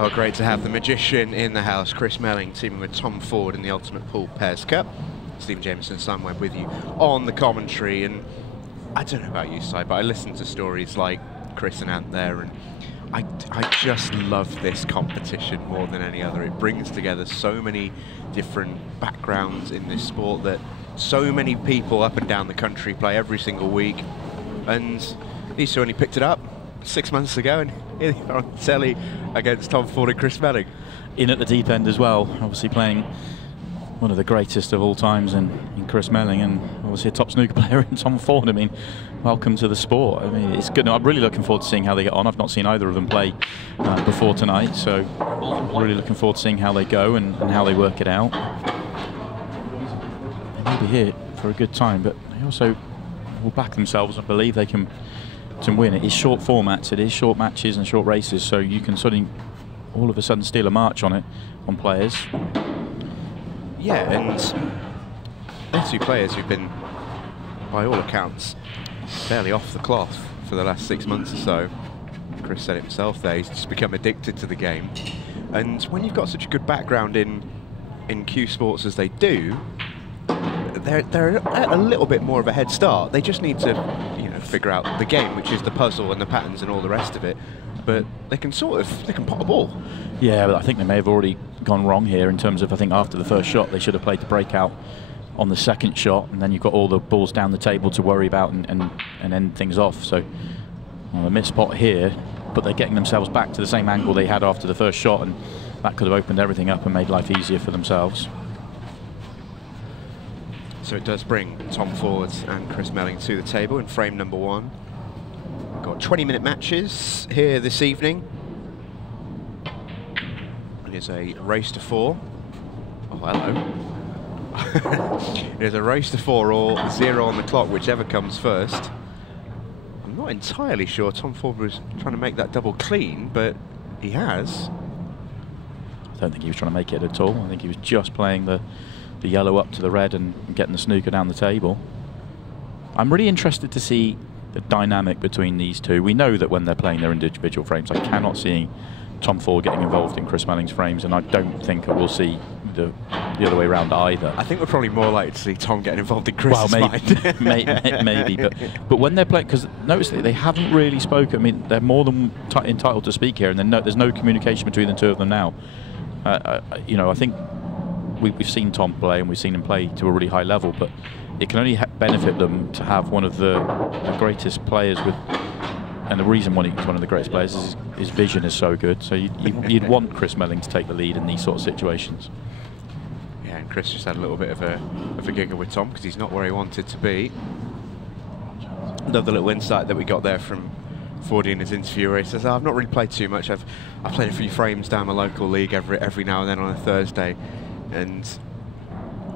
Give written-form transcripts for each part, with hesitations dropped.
Oh, great to have the magician in the house. Chris Melling teaming with Tom Ford in the Ultimate Pool Pairs Cup. Stephen Jameson, Sam Webb with you on the commentary. And I don't know about you, Si, but I listen to stories like Chris and Ant there, and I just love this competition more than any other. It brings together so many different backgrounds in this sport that so many people up and down the country play every single week. And these two only picked it up 6 months ago, and here they are on telly against Tom Ford and Chris Melling. In at the deep end as well, obviously playing one of the greatest of all times in Chris Melling, and obviously a top snooker player in Tom Ford. I mean, welcome to the sport. I mean, it's good. I'm really looking forward to seeing how they get on. I've not seen either of them play before tonight, so I'm really looking forward to seeing how they go and how they work it out. They may be here for a good time, but they also will back themselves and believe they can win. It is short formats, it is short matches and short races, so you can suddenly all of a sudden steal a march on players. Yeah, and they're two players who've been, by all accounts, fairly off the cloth for the last 6 months or so. Chris said it himself there, he's just become addicted to the game. And when you've got such a good background in cue sports as they do, they're at a little bit more of a head start. They just need to, you know, figure out the game, which is the puzzle and the patterns and all the rest of it. But they can pot a ball. Yeah, but I think they may have already gone wrong here in terms of, I think after the first shot they should have played the breakout on the second shot, and then you've got all the balls down the table to worry about and end things off. So a missed pot here, but they're getting themselves back to the same angle they had after the first shot, and that could have opened everything up and made life easier for themselves. So it does bring Tom Ford and Chris Melling to the table in frame number 1. We've got 20-minute matches here this evening. It is a race to 4. Oh, hello. It is a race to 4 or 0 on the clock, whichever comes first. I'm not entirely sure Tom Ford was trying to make that double clean, but he has. I don't think he was trying to make it at all. I think he was just playing the yellow up to the red and getting the snooker down the table. I'm really interested to see the dynamic between these two. We know that when they're playing their individual frames, I cannot see Tom Ford getting involved in Chris Melling's frames, and I don't think I will see the other way around either. I think we're probably more likely to see Tom getting involved in Chris's mind. Maybe, but when they're playing, because notice they haven't really spoken. I mean, they're more than entitled to speak here, and there's no communication between the two of them now. You know, I think we've seen Tom play and we've seen him play to a really high level, but it can only benefit them to have one of the greatest players with, and the reason why he's one of the greatest players is his vision is so good. So you'd want Chris Melling to take the lead in these sort of situations. Yeah, and Chris just had a little bit of a giggle with Tom because he's not where he wanted to be. Love the little insight that we got there from Fordy in his interview where he says, I've not really played too much. I've played a few frames down my local league every now and then on a Thursday. And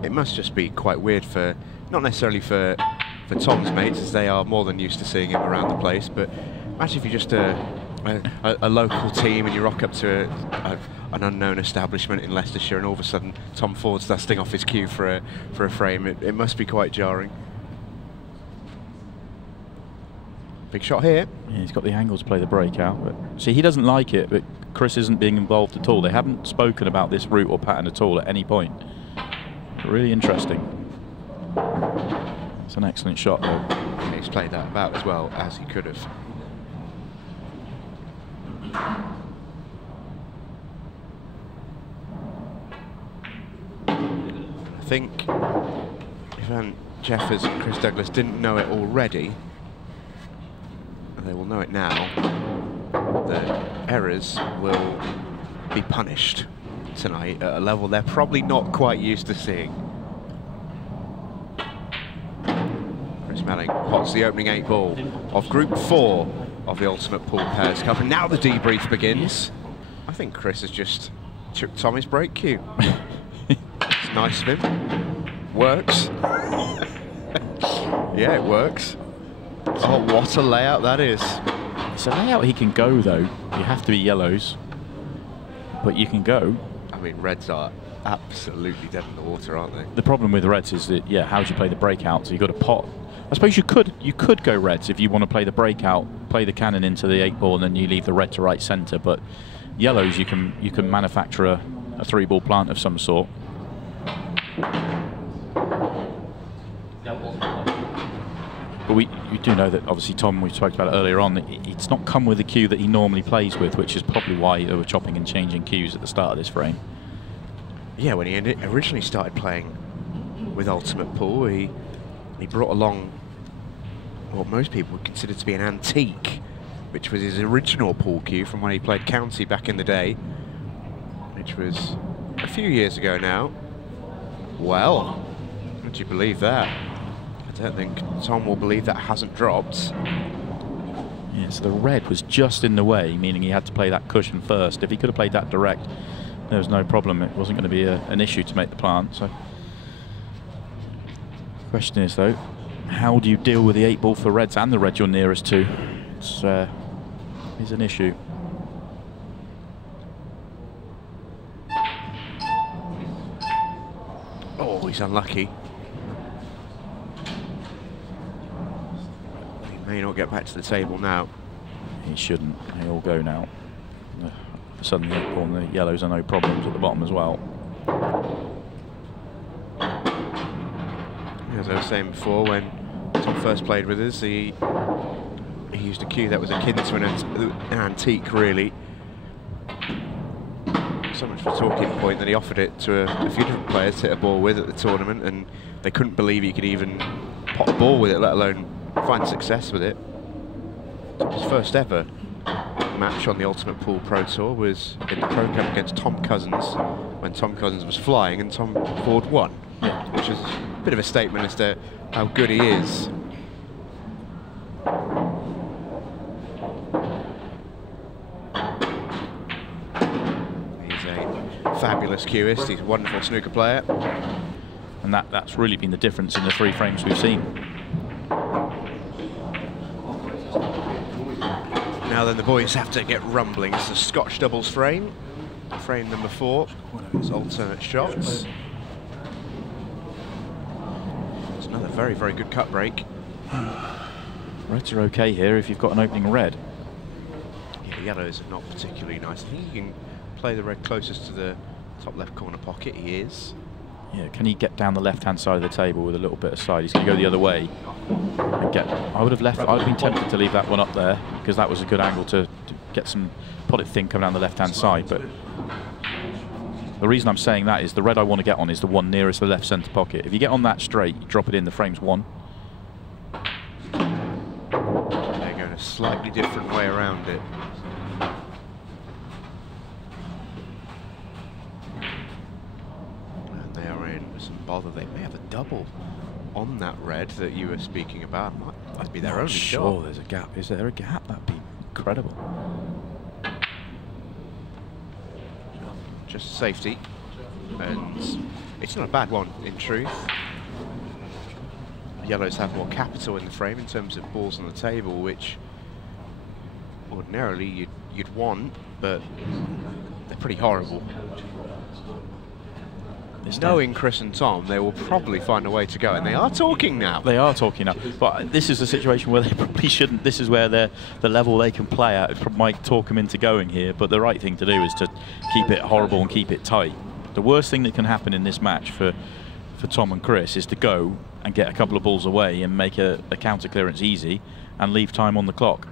it must just be quite weird for, not necessarily for Tom's mates, as they are more than used to seeing him around the place, but imagine if you're just a local team and you rock up to an unknown establishment in Leicestershire and all of a sudden Tom Ford's dusting off his cue for a frame. It must be quite jarring. Big shot here. Yeah, he's got the angle to play the breakout, but see, he doesn't like it, but Chris isn't being involved at all. They haven't spoken about this route or pattern at all at any point. Really interesting. It's an excellent shot, though. Yeah, he's played that about as well as he could have. I think if Ant Jeffers and Chris Douglas didn't know it already, they will know it now, that errors will be punished tonight at a level they're probably not quite used to seeing. Chris Melling pots the opening 8 ball of Group 4 of the Ultimate Pool Pairs Cup, and now the debrief begins. I think Chris has just took Tommy's break cue. It's nice of him. Works. Yeah, it works. Oh, what a layout that is. It's a layout he can go, though. You have to be yellows, but you can go. I mean, reds are absolutely dead in the water, aren't they? The problem with reds is that, yeah, how do you play the breakout? So you've got a pot. I suppose you could go reds if you want to play the breakout, play the cannon into the 8 ball, and then you leave the red to right centre, but Yellows, you can manufacture a 3-ball plant of some sort. But we do know that, obviously, Tom, we spoke about it earlier on, it's not come with the cue that he normally plays with, which is probably why they were chopping and changing cues at the start of this frame. Yeah, when he originally started playing with Ultimate Pool, he brought along what most people would consider to be an antique, which was his original pool cue from when he played County back in the day, which was a few years ago now. Well, would you believe that? I don't think Tom will believe that hasn't dropped. Yeah, so the red was just in the way, meaning he had to play that cushion first. If he could have played that direct, there was no problem. It wasn't going to be an issue to make the plant. So, the question is, though, how do you deal with the 8-ball for reds and the red you're nearest to? It's an issue. Oh, he's unlucky. He may not get back to the table now. He shouldn't. They all go now. Suddenly, the 8-ball and the yellows are no problems at the bottom as well. As I was saying before, when Tom first played with us, he used a cue that was akin to an antique, really. So much for talking point that he offered it to a few different players to hit a ball with at the tournament, and they couldn't believe he could even pot a ball with it, let alone find success with it. His first ever match on the Ultimate Pool Pro Tour was in the Pro Cup against Tom Cousins, when Tom Cousins was flying and Tom Ford won, which is a bit of a statement as to how good he is. He's a fabulous cueist, he's a wonderful snooker player. And that's really been the difference in the 3 frames we've seen. Now then, the boys have to get rumbling. It's the Scotch doubles frame number 4. It's alternate shots. It's another very, very good cut break. Reds are okay here if you've got an opening red. Yeah, the yellows are not particularly nice. I think you can play the red closest to the top left corner pocket. He is. Yeah, can he get down the left-hand side of the table with a little bit of side? He's going to go the other way. And I would have left. I'd been tempted to leave that one up there because that was a good angle to get some pot it thin coming down the left-hand side. But the reason I'm saying that is the red I want to get on is the one nearest the left centre pocket. If you get on that straight, you drop it in. The frame's 1. They're going a slightly different way around it. Bother, they may have a double on that red that you were speaking about. Might be their only sure shot. There's a gap. Is there a gap? That'd be incredible. Just safety, and it's not a bad one in truth. The yellows have more capital in the frame in terms of balls on the table, which ordinarily you'd want, but they're pretty horrible. Knowing Chris and Tom, they will probably find a way to go, and they are talking now. They are talking now, but this is a situation where they probably shouldn't. This is where the level they can play at. It might talk them into going here, but the right thing to do is to keep it horrible and keep it tight. The worst thing that can happen in this match for Tom and Chris is to go and get a couple of balls away and make a counter clearance easy and leave time on the clock.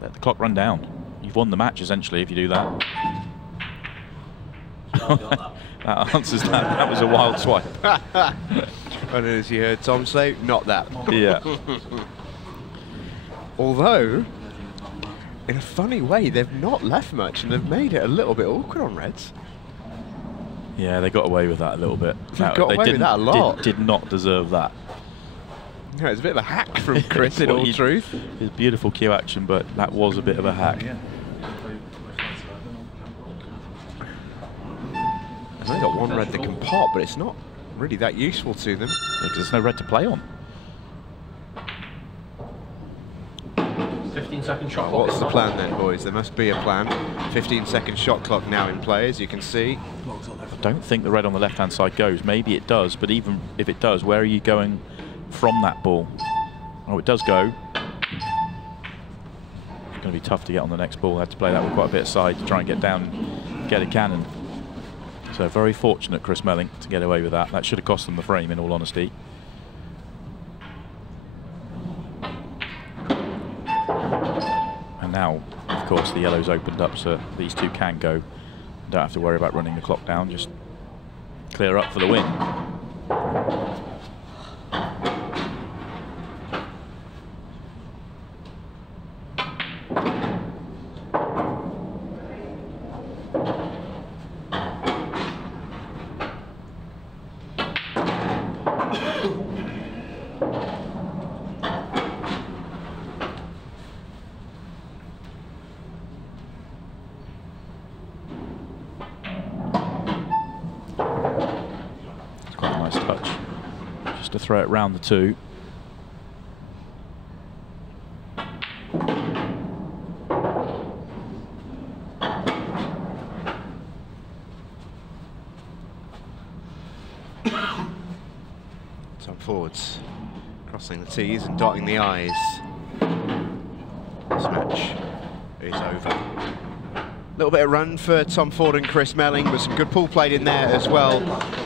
Let the clock run down. You've won the match essentially if you do that. That answers that. That was a wild swipe. And as you heard Tom say, not that. Yeah. Although, in a funny way, they've not left much, and they've made it a little bit awkward on reds. Yeah, they got away with that a little bit. They got away with that a lot. Did not deserve that. No, it's a bit of a hack from Chris, in all truth. It's beautiful cue action, but that was a bit of a hack. They've only got one red that can pop, but it's not really that useful to them. Yeah, because there's no red to play on. 15-second shot clock. What's the plan then, boys? There must be a plan. 15-second shot clock now in play, as you can see. I don't think the red on the left-hand side goes. Maybe it does, but even if it does, where are you going from that ball? Oh, it does go. going to be tough to get on the next ball. Had to play that with quite a bit of side to try and get down and get a cannon. So very fortunate, Chris Melling, to get away with that. That should have cost them the frame, in all honesty. And now, of course, the yellow's opened up, so these two can go. Don't have to worry about running the clock down, just clear up for the win. To throw it round the two. Tom forwards, crossing the T's and dotting the I's. This match is over. A little bit of run for Tom Ford and Chris Melling, but some good pool played in there as well.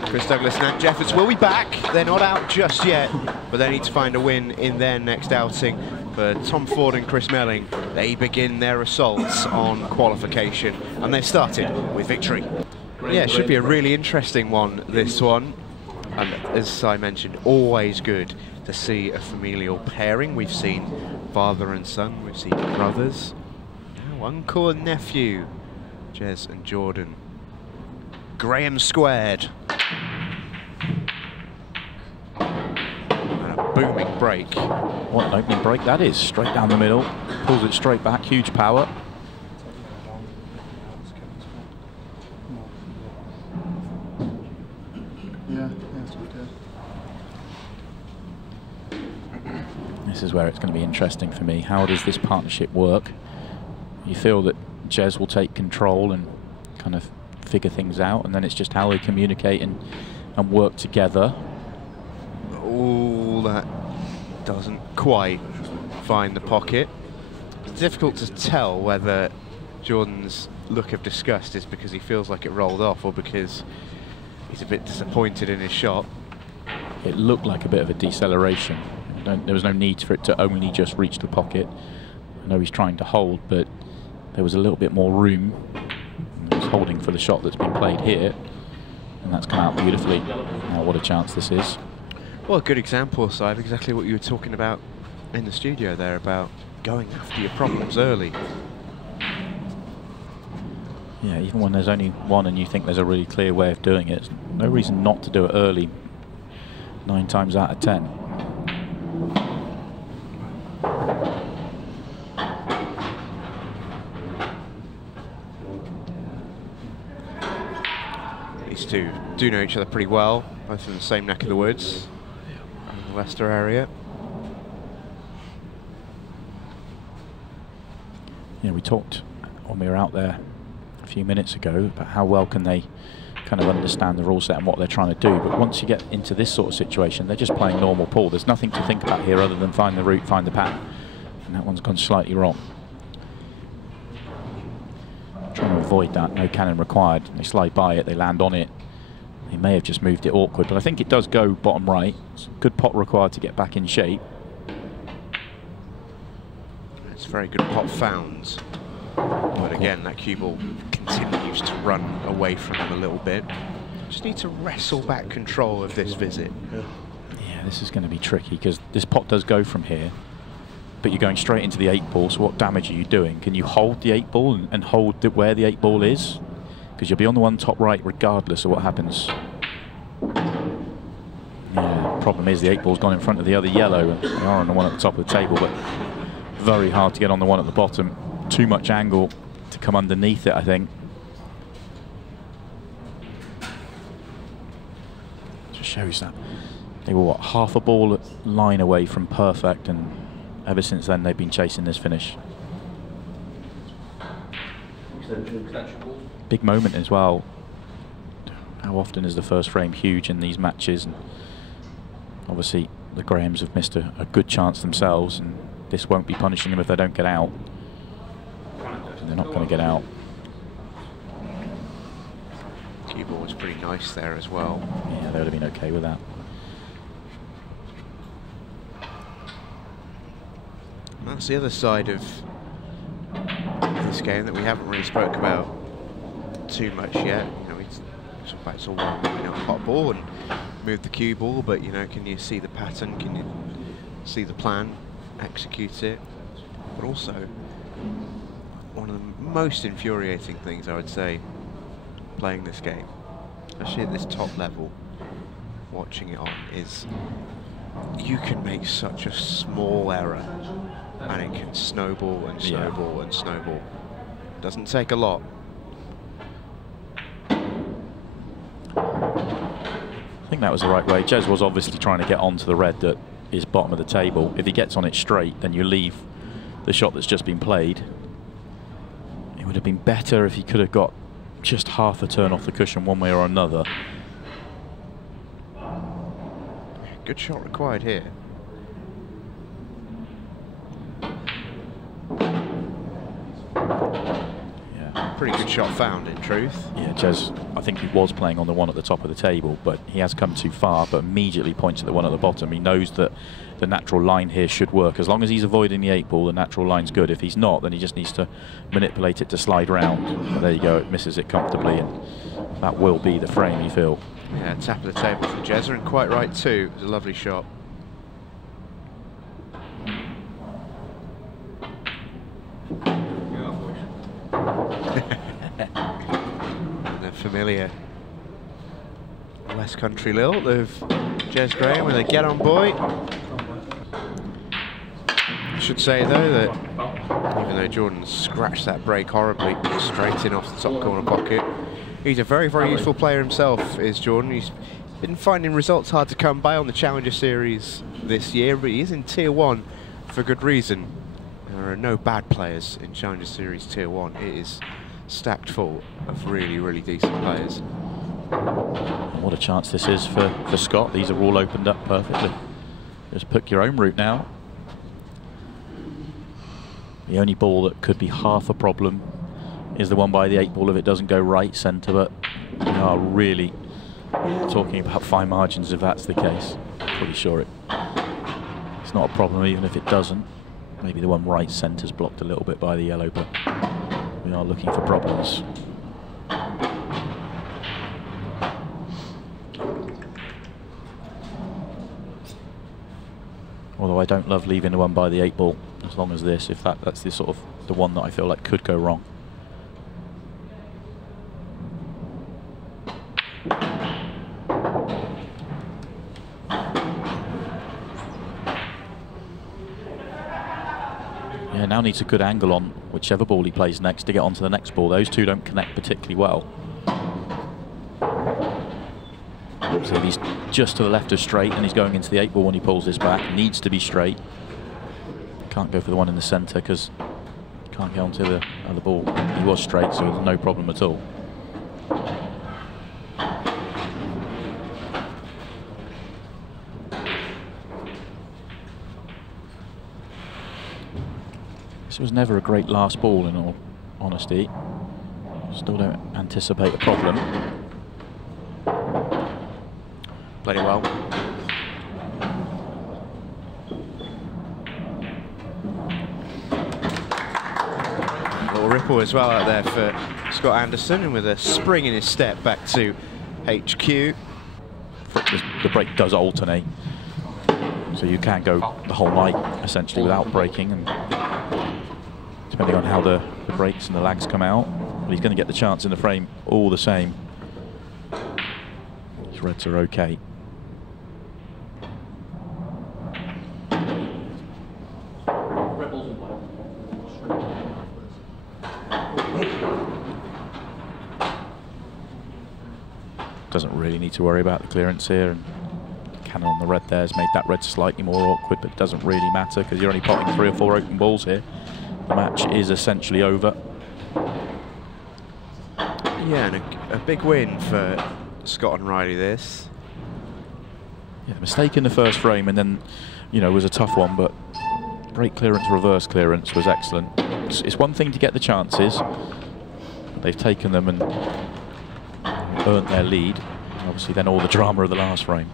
Chris Douglas and Nat Jeffords will be back. They're not out just yet, but they need to find a win in their next outing. For Tom Ford and Chris Melling, they begin their assaults on qualification, and they've started with victory. Yeah, it should be a really interesting one, this one. And as I mentioned, always good to see a familial pairing. We've seen father and son, we've seen brothers, now uncle and nephew, Jez and Jordan. Graham squared. And a booming break. What an opening break that is. Straight down the middle. Pulls it straight back. Huge power. This is where it's going to be interesting for me. How does this partnership work? You feel that Jez will take control and kind of figure things out, and then it's just how they communicate and work together. Oh, that doesn't quite find the pocket. It's difficult to tell whether Jordan's look of disgust is because he feels like it rolled off or because he's a bit disappointed in his shot. It looked like a bit of a deceleration. There was no need for it to only just reach the pocket. I know he's trying to hold, but there was a little bit more room. He was holding for the shot that's been played here, and that's come out beautifully. Now, what a chance this is. Well, a good example, Si, of exactly what you were talking about in the studio there, about going after your problems early. Yeah, even when there's only one and you think there's a really clear way of doing it, there's no reason not to do it early, 9 times out of 10. These two do know each other pretty well, both in the same neck of the woods, in the Leicester area. Yeah, we talked when we were out there a few minutes ago about how well can they kind of understand the rule set and what they're trying to do, but once you get into this sort of situation, they're just playing normal pool. There's nothing to think about here other than find the route, find the pattern, and that one's gone slightly wrong. Trying to avoid that, no cannon required. They slide by it, they land on it. They may have just moved it awkward, but I think it does go bottom right. It's a good pot required to get back in shape. It's a very good pot found. But again, that cue ball continues to run away from him a little bit. Just need to wrestle back control of this visit. Yeah, this is going to be tricky because this pot does go from here, but you're going straight into the 8 ball, so what damage are you doing? Can you hold the 8 ball and hold where the 8 ball is? Because you'll be on the one top right regardless of what happens. Yeah, problem is the 8 ball's gone in front of the other yellow, and they are on the one at the top of the table, but very hard to get on the one at the bottom. Too much angle to come underneath it, I think. Just shows that they were, what, half a ball line away from perfect, and ever since then they've been chasing this finish. Big moment as well. How often is the first frame huge in these matches? And obviously the Grahams have missed a good chance themselves, and this won't be punishing them if they don't get out. They're not going to get out. Cue ball was pretty nice there as well. Yeah, they would have been okay with that. And that's the other side of this game that we haven't really spoke about too much yet. You know, it's all well, you know, hot ball and move the cue ball, but you know, can you see the pattern? Can you see the plan? Execute it? But also, one of the most infuriating things I would say playing this game, especially at this top level, watching it on, is you can make such a small error and it can snowball and snowball and snowball. Doesn't take a lot. I think that was the right way. Jez was obviously trying to get onto the red that is bottom of the table. If he gets on it straight, then you leave the shot that's just been played. It would have been better if he could have got just half a turn off the cushion one way or another. Good shot required here. Pretty good shot found, in truth. Yeah, Jez, I think he was playing on the one at the top of the table, but he has come too far, but immediately points at the one at the bottom. He knows that the natural line here should work. As long as he's avoiding the 8-ball, the natural line's good. If he's not, then he just needs to manipulate it to slide round. But there you go, it misses it comfortably, and that will be the frame, you feel. Yeah, tap of the table from Jez, and quite right too. It was a lovely shot. The familiar West Country lilt of Jez Graham with a get on boy. I should say though that even though Jordan scratched that break horribly straight in off the top corner pocket, he's a very, very useful player himself, is Jordan. He's been finding results hard to come by on the Challenger Series this year, but he is in Tier 1 for good reason. There are no bad players in Challenger Series Tier 1. It is stacked full of really, really decent players. What a chance this is for Scott. These are all opened up perfectly. Just pick your own route now. The only ball that could be half a problem is the one by the 8-ball if it doesn't go right centre, but we are really talking about fine margins if that's the case. Pretty sure it's not a problem even if it doesn't. Maybe the one right centre's blocked a little bit by the yellow, but we are looking for problems. Although I don't love leaving the one by the 8-ball as long as this, if that's the sort of the one that I feel like could go wrong. Yeah, now needs a good angle on whichever ball he plays next to get onto the next ball. Those two don't connect particularly well. So if he's just to the left of straight and he's going into the 8-ball when he pulls this back, needs to be straight. Can't go for the one in the centre because he can't get onto the other ball. He was straight, so there's no problem at all. This was never a great last ball, in all honesty. Still don't anticipate a problem. Played it well. Little ripple as well out there for Scott Anderson, and with a spring in his step back to HQ. The break does alternate, so you can go the whole night essentially without breaking, and depending on how the breaks and the lags come out. But he's going to get the chance in the frame all the same. His reds are okay. Doesn't really need to worry about the clearance here, and cannon on the red there has made that red slightly more awkward, but it doesn't really matter because you're only potting 3 or 4 open balls here. The match is essentially over. Yeah, and a big win for Scott and Riley this. Yeah, the mistake in the first frame and then, you know, was a tough one, but break clearance, reverse clearance was excellent. It's one thing to get the chances. They've taken them and earned their lead. Obviously then all the drama of the last frame.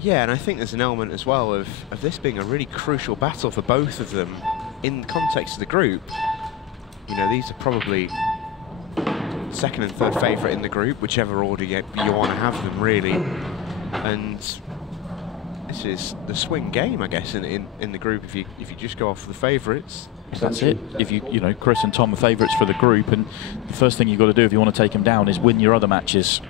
Yeah, and I think there's an element as well of this being a really crucial battle for both of them in context of the group. You know, these are probably second and third favourite in the group, whichever order you want to have them, really. And this is the swing game, I guess, in the group. If you just go off the favourites, that's it. If you know, Chris and Tom are favourites for the group, and the first thing you've got to do if you want to take them down is win your other matches.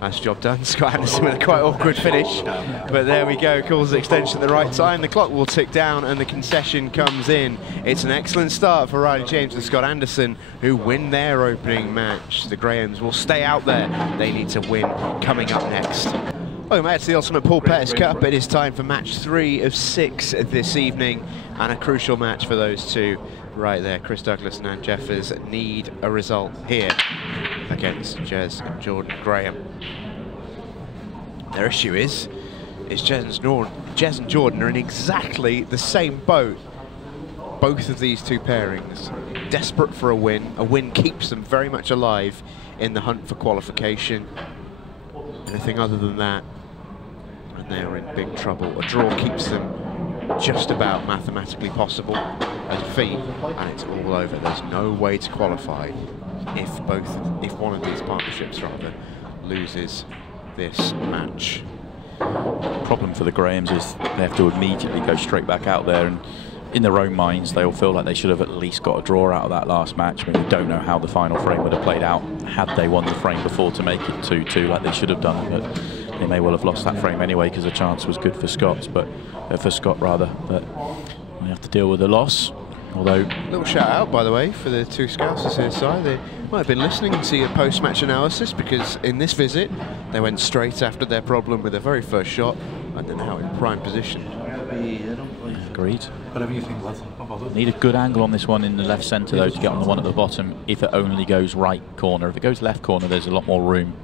Nice job done, Scott Anderson, with a quite awkward finish. But there we go, calls the extension at the right time. The clock will tick down and the concession comes in. It's an excellent start for Riley James and Scott Anderson, who win their opening match. The Grahams will stay out there. They need to win coming up next. Welcome back to the Ultimate Paul Pettis Cup. It is time for match 3 of 6 this evening, and a crucial match for those two right there. Chris Douglas and Anne Jeffers need a result here against Jez and Jordan Graham. Their issue is Jez and Jordan are in exactly the same boat. Both of these two pairings desperate for a win. A win keeps them very much alive in the hunt for qualification. Anything other than that, and they are in big trouble. A draw keeps them just about mathematically possible. A defeat, and it's all over. There's no way to qualify if one of these partnerships rather loses this match. Problem for the Grahams is they have to immediately go straight back out there, and in their own minds they all feel like they should have at least got a draw out of that last match. I mean, we don't know how the final frame would have played out had they won the frame before to make it 2-2 like they should have done, but they may well have lost that frame anyway because the chance was good for Scott, but for Scott rather. But we have to deal with the loss. Although, little shout out, by the way, for the two Scousers here, Si. They might have been listening to your post-match analysis, because in this visit they went straight after their problem with their very first shot and are now in prime position. Agreed. Whatever you think, lads. Not bothered. Need a good angle on this one in the left centre though to get on the one at the bottom. If it only goes right corner, if it goes left corner, there's a lot more room.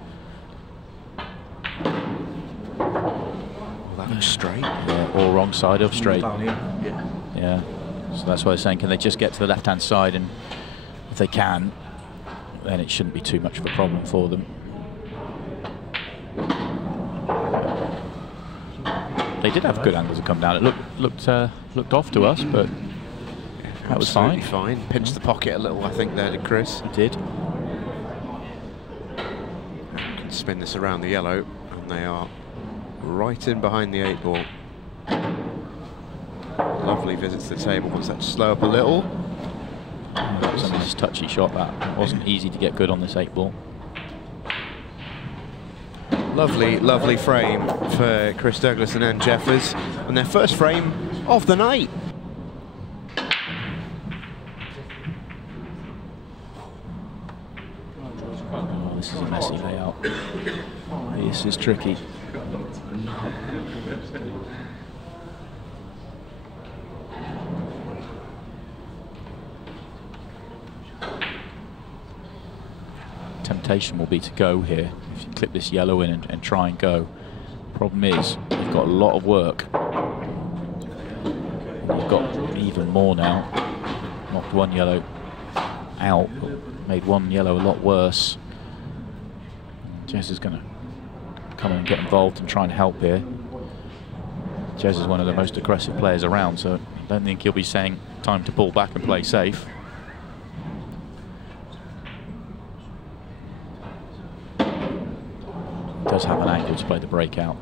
Well, that looks straight. Yeah, or wrong side of straight. Down here. Yeah. So that's why they're saying, can they just get to the left-hand side? And if they can, then it shouldn't be too much of a problem for them. They did have good angles to come down. It looked off to us, but that was fine. Fine. Pinched the pocket a little, I think, there, did Chris? He did. Can spin this around the yellow, and they are right in behind the 8-ball. Lovely visit to the table. Wants that to slow up a little. That was a nice touchy shot. That wasn't easy to get good on this 8-ball. Lovely, lovely frame for Chris Douglas and Anne Jeffers, and their first frame of the night. Oh, this is a messy layout. This is tricky. Temptation will be to go here. If you clip this yellow in and try and go. Problem is, you've got a lot of work. And you've got even more now. Knocked one yellow out, but made one yellow a lot worse. Jez is going to come and get involved and try and help here. Jez is one of the most aggressive players around, so I don't think he'll be saying time to pull back and play safe. Does have an angle to play the breakout.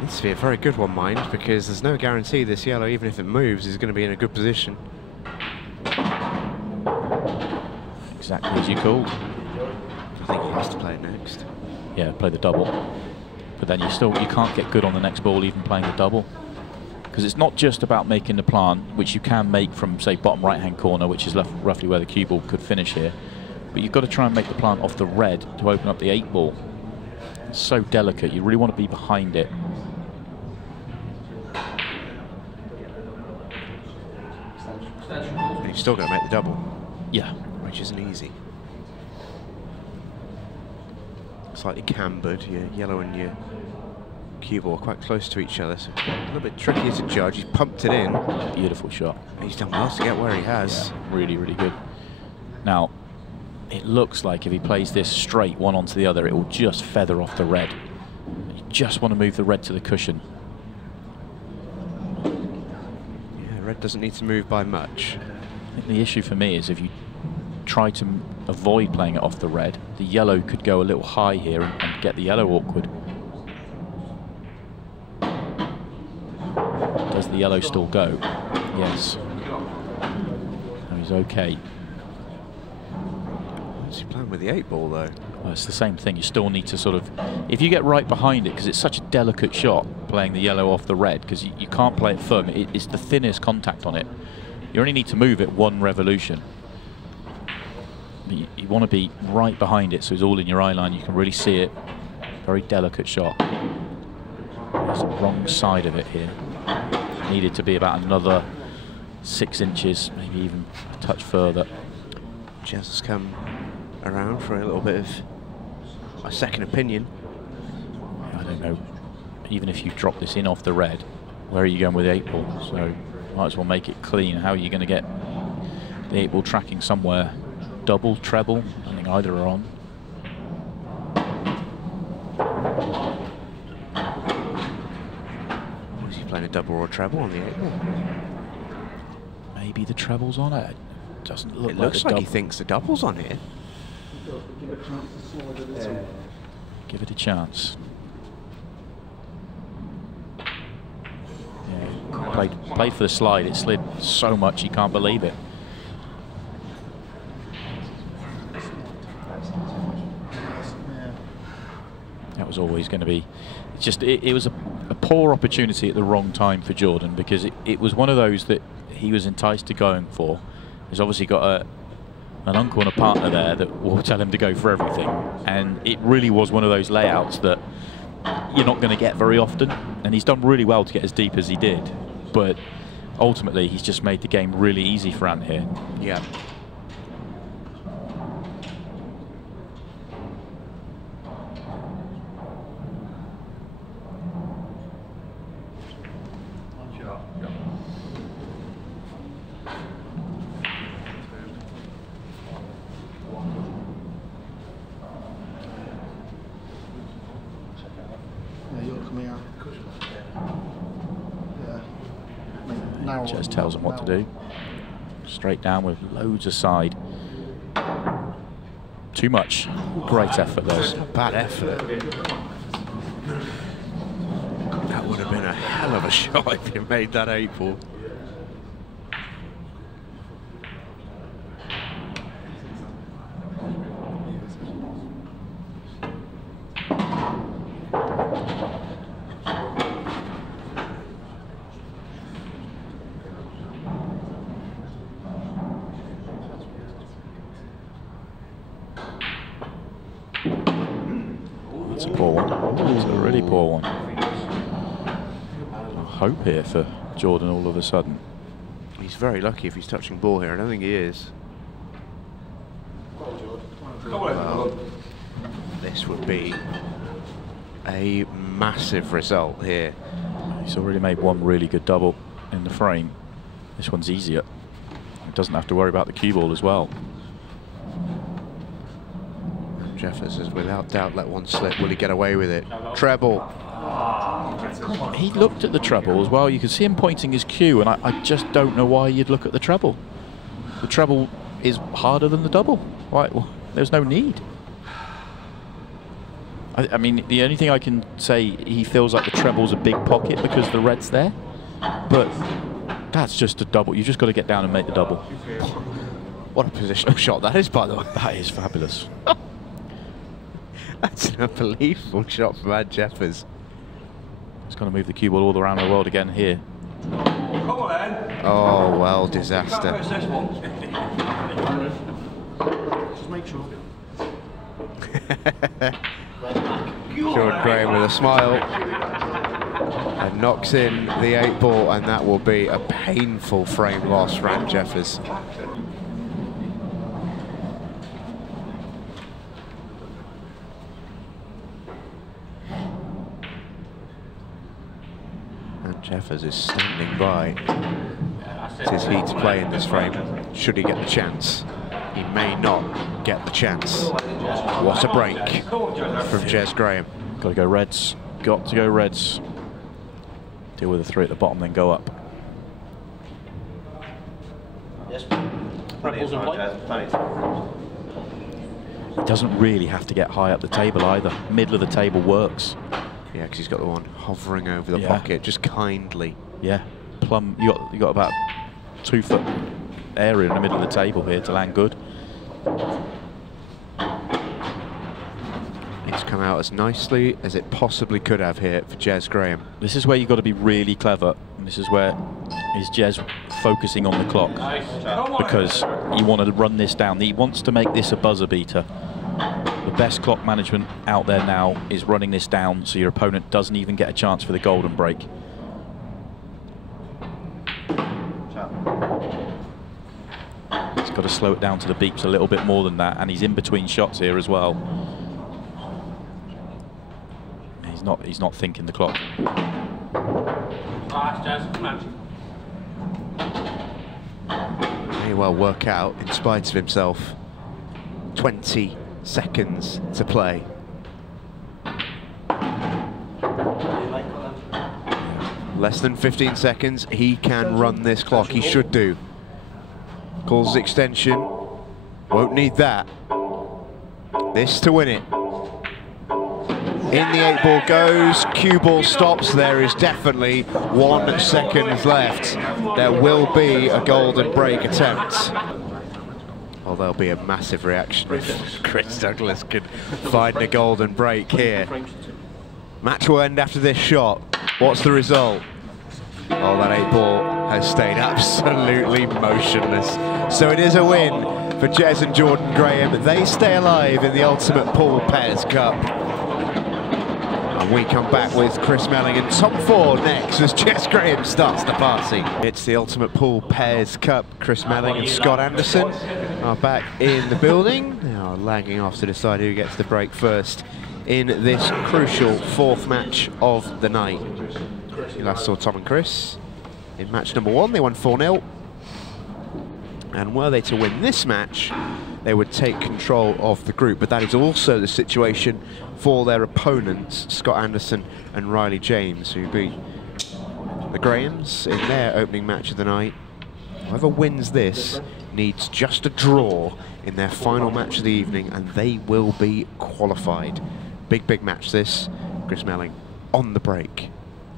Needs to be a very good one, mind, because there's no guarantee this yellow, even if it moves, is going to be in a good position. Exactly as you called. I think he has to play it next. Yeah, play the double. But then you can't get good on the next ball even playing the double. Because it's not just about making the plant, which you can make from, say, bottom right-hand corner, which is roughly where the cue ball could finish here. But you've got to try and make the plant off the red to open up the 8-ball. It's so delicate, you really want to be behind it. And you've still got to make the double. Yeah. Which isn't easy. Slightly cambered, your yellow and your cue ball quite close to each other, so a little bit trickier to judge. He's pumped it in. Beautiful shot. He's done well to get where he has. Yeah, really, really good. Now, it looks like if he plays this straight one onto the other, it will just feather off the red. You just want to move the red to the cushion. Yeah, red doesn't need to move by much. I think the issue for me is if you try to avoid playing it off the red, the yellow could go a little high here and get the yellow awkward. Does the yellow still go? Yes. No, he's okay. What's he playing with the 8-ball though? Well, it's the same thing. You still need to sort of, if you get right behind it, because it's such a delicate shot, playing the yellow off the red, because you can't play it firm. It's the thinnest contact on it. You only need to move it one revolution. You want to be right behind it, so it's all in your eye line. You can really see it. Very delicate shot. It's the wrong side of it here. Needed to be about another 6 inches, maybe even a touch further. Jazz has come around for a little bit of a second opinion. I don't know. Even if you drop this in off the red, where are you going with the 8-ball? So might as well make it clean. How are you going to get the 8-ball tracking somewhere? Double, treble? I think either are on. Is he playing a double or a treble on the 8-ball? Maybe the treble's on it. Doesn't look. It looks like he thinks the double's on here. Give it a chance. Yeah, played for the slide. It slid so much you can't believe it. That was always going to be. It's just it was a poor opportunity at the wrong time for Jordan, because it was one of those that he was enticed to going for. He's obviously got an uncle and a partner there that will tell him to go for everything, and it really was one of those layouts that you're not going to get very often, and he's done really well to get as deep as he did, but ultimately he's just made the game really easy for Ant here. Yeah. Just tells him what to do. Straight down with loads of side. Too much. Great effort though. Bad effort. That would have been a hell of a shot if he made that 8-ball. That's a poor one. It's a really poor one. Hope here for Jordan all of a sudden. He's very lucky if he's touching ball here. I don't think he is. Well, this would be a massive result here. He's already made one really good double in the frame. This one's easier. He doesn't have to worry about the cue ball as well. Jeffers has without doubt let one slip. Will he get away with it? Treble. He looked at the treble as well. You can see him pointing his cue, and I just don't know why you'd look at the treble. The treble is harder than the double. Why? Well, there's no need. I mean, the only thing I can say, he feels like the treble's a big pocket because the red's there, but that's just a double. You've just got to get down and make the double. What a positional shot that is, by the way. That is fabulous. That's an unbelievable shot from Ad Jeffers. He's going to move the cue ball all around the world again here. Oh, well, disaster. Just make sure. Jordan Graham with a smile and knocks in the 8-ball, and that will be a painful frame loss for Ant Jeffers. Jeffers is standing by. It's his heat to play in this frame. Should he get the chance? He may not get the chance. What a break from Jez Graham. Got to go Reds. Got to go Reds. Deal with the 3 at the bottom, then go up. He doesn't really have to get high up the table either. Middle of the table works. Yeah, because he's got the one hovering over the pocket, just kindly. Yeah, plumb. You got about 2 foot area in the middle of the table here to land good. It's come out as nicely as it possibly could have here for Jez Graham. This is where you've got to be really clever. And this is where is Jez focusing on the clock, because you want to run this down. He wants to make this a buzzer beater. The best clock management out there now is running this down so your opponent doesn't even get a chance for the golden break. He's got to slow it down to the beeps a little bit more than that, and he's in between shots here as well. He's not thinking the clock. May well work out in spite of himself. 20 seconds to play. Less than 15 seconds. He can run this clock. He should do. Calls extension. Won't need that. This to win it. In the 8-ball goes, cue ball stops. There is definitely 1 second left. There will be a golden break attempt. Well, there'll be a massive reaction if Chris Douglas can find a golden break here. Match will end after this shot. What's the result? Oh, that 8-ball has stayed absolutely motionless. So it is a win for Jez and Jordan Graham. They stay alive in the Ultimate Pool Pairs Cup. And we come back with Chris Melling and Tom Ford next as Jez Graham starts the party. It's the Ultimate Pool Pairs Cup. Chris Melling and Scott Anderson are back in the building. They are lagging off to decide who gets the break first in this crucial 4th match of the night. You last saw Tom and Chris in match number 1. They won 4-0. And were they to win this match, they would take control of the group. But that is also the situation for their opponents, Scott Anderson and Riley James, who beat the Grahams in their opening match of the night. Whoever wins this needs just a draw in their final match of the evening, and they will be qualified. Big match this. Chris Melling on the break,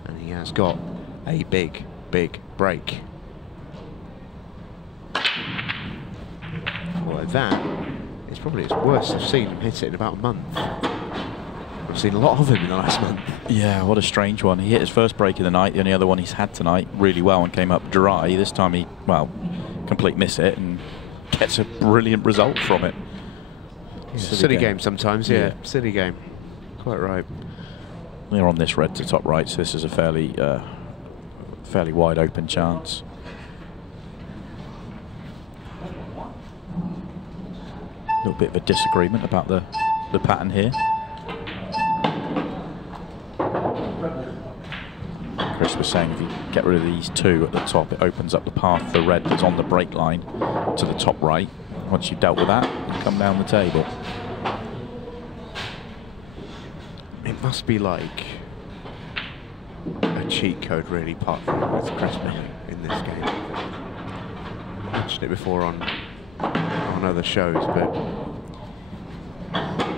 and he has got a big break. Well, that is probably his worst I've seen him hit it in about a month. I've seen a lot of him in the last month. Yeah, what a strange one. He hit his first break of the night, the only other one he's had tonight, really well, and came up dry. This time he, well, complete miss it and gets a brilliant result from it. Silly game sometimes, yeah. Silly game. Quite right. They're on this red to top right, so this is a fairly wide open chance. A little bit of a disagreement about the pattern here. Chris was saying if you get rid of these 2 at the top, it opens up the path for red that's on the break line to the top right. Once you've dealt with that, you come down the table. It must be like a cheat code, really, partnering with Chris Melling in this game. I mentioned it before on other shows, but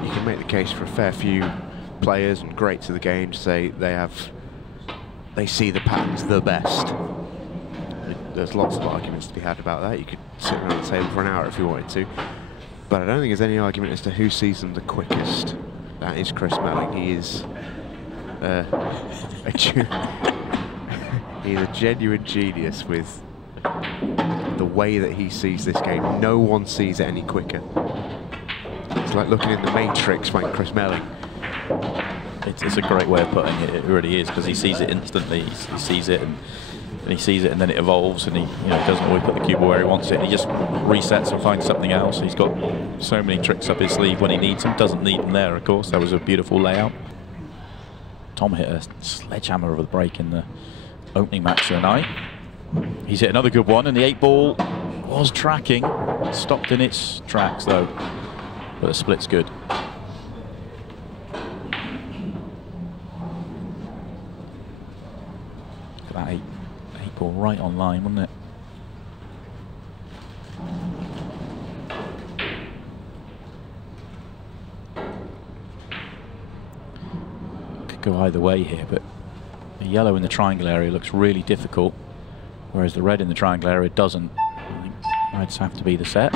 you can make the case for a fair few players and greats of the game to say they see the patterns the best. There's lots of arguments to be had about that. You could sit around the table for an hour if you wanted to, but I don't think there's any argument as to who sees them the quickest. That is Chris Melling. He is he's a genuine genius with the way that he sees this game. No one sees it any quicker. It's like looking in the Matrix by Chris Melling. It's a great way of putting it. It really is, because he sees it instantly. He sees it and he sees it, and then it evolves, and he doesn't always put the cue ball where he wants it. And he just resets and finds something else. He's got so many tricks up his sleeve when he needs them. Doesn't need them there, of course. That was a beautiful layout. Tom hit a sledgehammer of a break in the opening match of the night. He's hit another good one, and the 8-ball was tracking. Stopped in its tracks, though. But the split's good. That 8-ball right on line, wasn't it? Could go either way here, but the yellow in the triangle area looks really difficult, whereas the red in the triangle area doesn't. I think Reds have to be the set.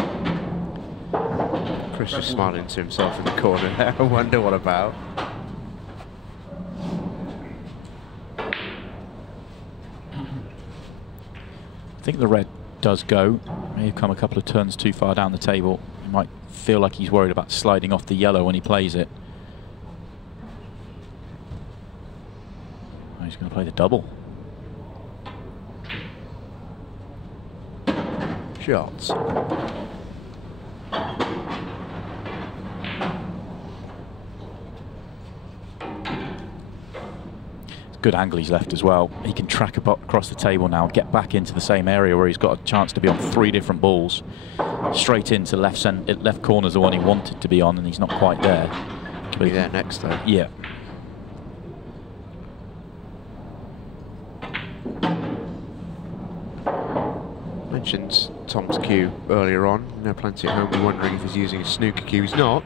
Chris is smiling to himself in the corner there. I wonder what about. I think the red does go. May have come a couple of turns too far down the table. He might feel like he's worried about sliding off the yellow when he plays it. Oh, he's going to play the double. Shots. Good angle he's left as well. He can track across the table now, get back into the same area where he's got a chance to be on 3 different balls. Straight into left corner's the one he wanted to be on, and he's not quite there. Be there next though. Yeah. Mentioned Tom's cue earlier on. Now plenty at home be wondering if he's using a snooker cue. He's not.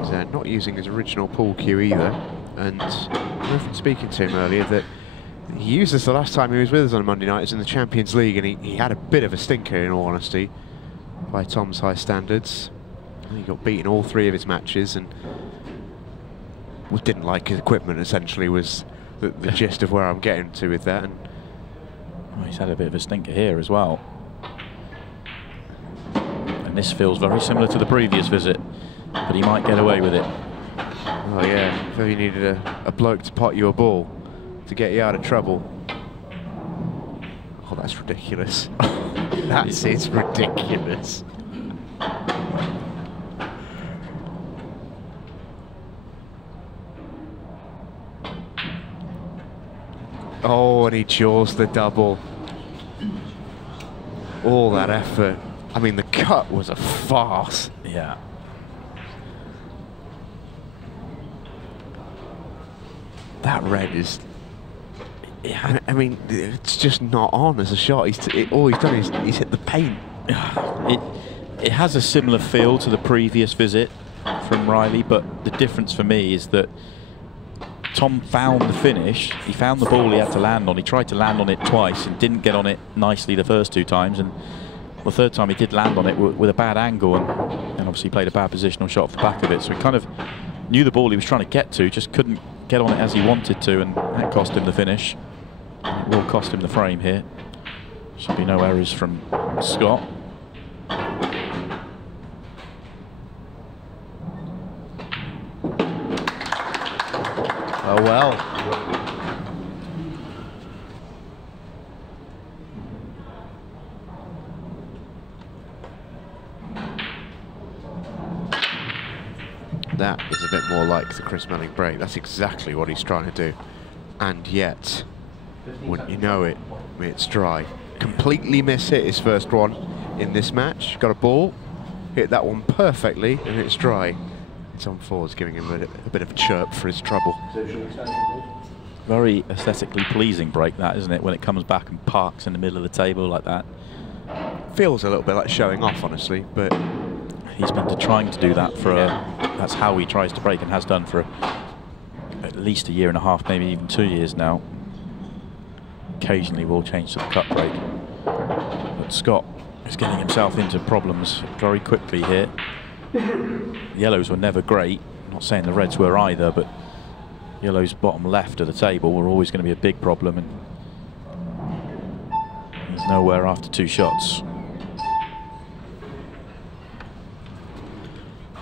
He's not using his original pool cue either. And I've been speaking to him earlier that he used this the last time he was with us on Monday night. It was in the Champions League, and he had a bit of a stinker, in all honesty, by Tom's high standards. He got beaten all 3 of his matches, and didn't like his equipment, essentially, was the gist of where I'm getting to with that. And well, he's had a bit of a stinker here as well. And this feels very similar to the previous visit, but he might get away with it. Oh yeah, if you needed a bloke to pot you a ball to get you out of trouble. Oh, that's ridiculous. That's it's ridiculous. Oh, and he jaws the double. All that effort. I mean, the cut was a farce. Yeah. That red is... I mean, it's just not on as a shot. All he's done is he's hit the paint. It has a similar feel to the previous visit from Riley, but the difference for me is that Tom found the finish. He found the ball he had to land on. He tried to land on it twice and didn't get on it nicely the first 2 times. And the 3rd time he did land on it with a bad angle, and obviously played a bad positional shot off the back of it. So he kind of knew the ball he was trying to get to, just couldn't get on it as he wanted to, and that cost him the finish. It will cost him the frame here. Should be no errors from Scott. Oh well. That is a bit more like the Chris Melling break. That's exactly what he's trying to do. And yet, wouldn't you know it, it's dry. Completely miss-hit his first one in this match. Got a ball, hit that one perfectly, and it's dry. Tom Ford's giving him a bit of a chirp for his trouble. Very aesthetically pleasing break, that, isn't it, when it comes back and parks in the middle of the table like that. Feels a little bit like showing off, honestly, but he's been trying to do that for that's how he tries to break, and has done for at least a year and a half, maybe even 2 years now. Occasionally we'll change to the cut break, but Scott is getting himself into problems very quickly here. The yellows were never great. I'm not saying the reds were either, but yellow's bottom left of the table were always going to be a big problem, and he's nowhere after 2 shots.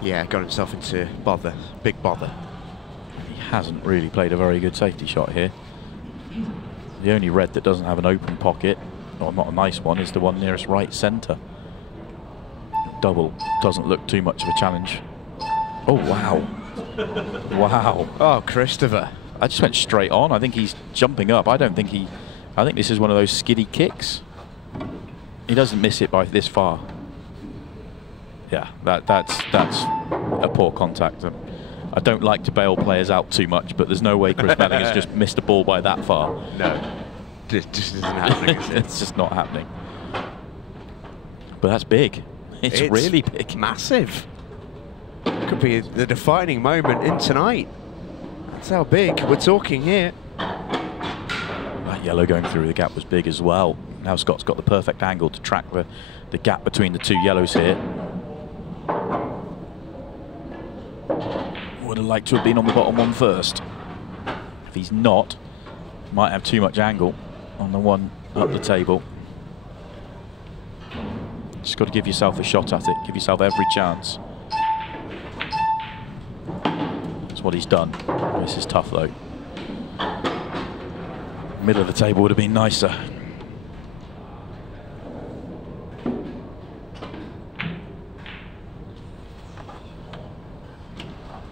yeah, got himself into bother, big bother. He hasn't really played a very good safety shot here. The only red that doesn't have an open pocket, or not a nice one, is the one nearest right centre. Double doesn't look too much of a challenge. Oh, wow. Wow. Oh, Christopher. I just went straight on. I think he's jumping up. I think this is one of those skiddy kicks. He doesn't miss it by this far. Yeah, that's a poor contact. I don't like to bail players out too much, but there's no way Chris Melling has just missed a ball by that far. No, just isn't happening. Is it? It's just not happening. But that's big. It's really big. Massive. Could be the defining moment in tonight. That's how big we're talking here. That yellow going through the gap was big as well. Now Scott's got the perfect angle to track the gap between the two yellows here. Would have liked to have been on the bottom one first. If he's not, might have too much angle on the one up the table. Just got to give yourself a shot at it. Give yourself every chance. That's what he's done. This is tough though. Middle of the table would have been nicer.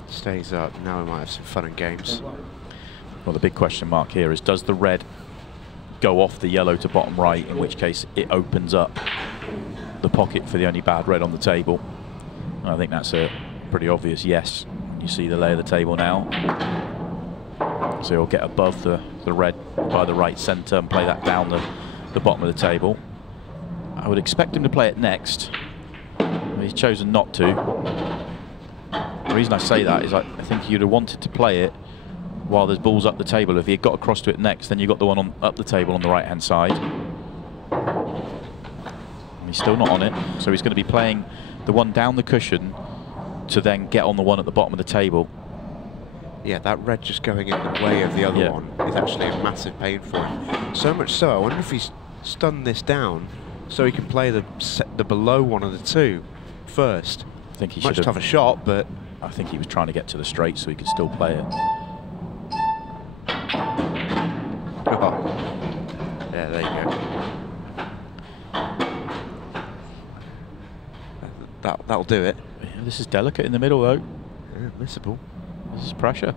Stays up. Now we might have some fun and games. Well, the big question mark here is, does the red go off the yellow to bottom right, in which case it opens up the pocket for the only bad red on the table? And I think that's a pretty obvious yes. You see the lay of the table now. So he'll get above the red by the right centre and play that down the bottom of the table. I would expect him to play it next. He's chosen not to. The reason I say that is I think you'd have wanted to play it while there's balls up the table. If he had got across to it next, then you got the one up the table on the right hand side. And he's still not on it, so he's going to be playing the one down the cushion to then get on the one at the bottom of the table. Yeah, that red just going in the way of the other one is actually a massive pain for him. So much so, I wonder if he's stunned this down so he can play the below one of the two first. I think he much tougher shot, but I think he was trying to get to the straight so he could still play it. Oh. Yeah, there you go. That'll do it. Yeah, this is delicate in the middle though. Yeah, missable. This is pressure.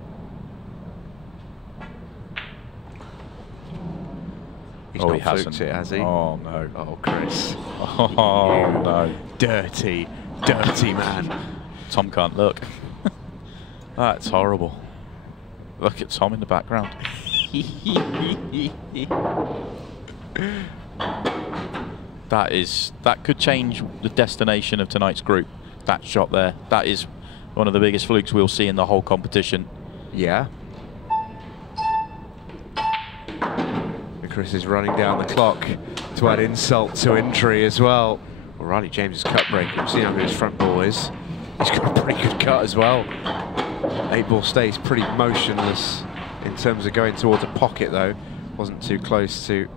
He's not fluked it, has he? Oh no. Oh, Chris. Oh no. Dirty, dirty man. Tom can't look. That's horrible. Look at Tom in the background. That could change the destination of tonight's group. That shot there. That is one of the biggest flukes we'll see in the whole competition. Yeah. And Chris is running down the clock to add insult to injury as well. Well, Riley James's cut break. You've seen how good his front ball is. He's got a pretty good cut as well. 8-ball stays pretty motionless in terms of going towards a pocket though. Wasn't too close to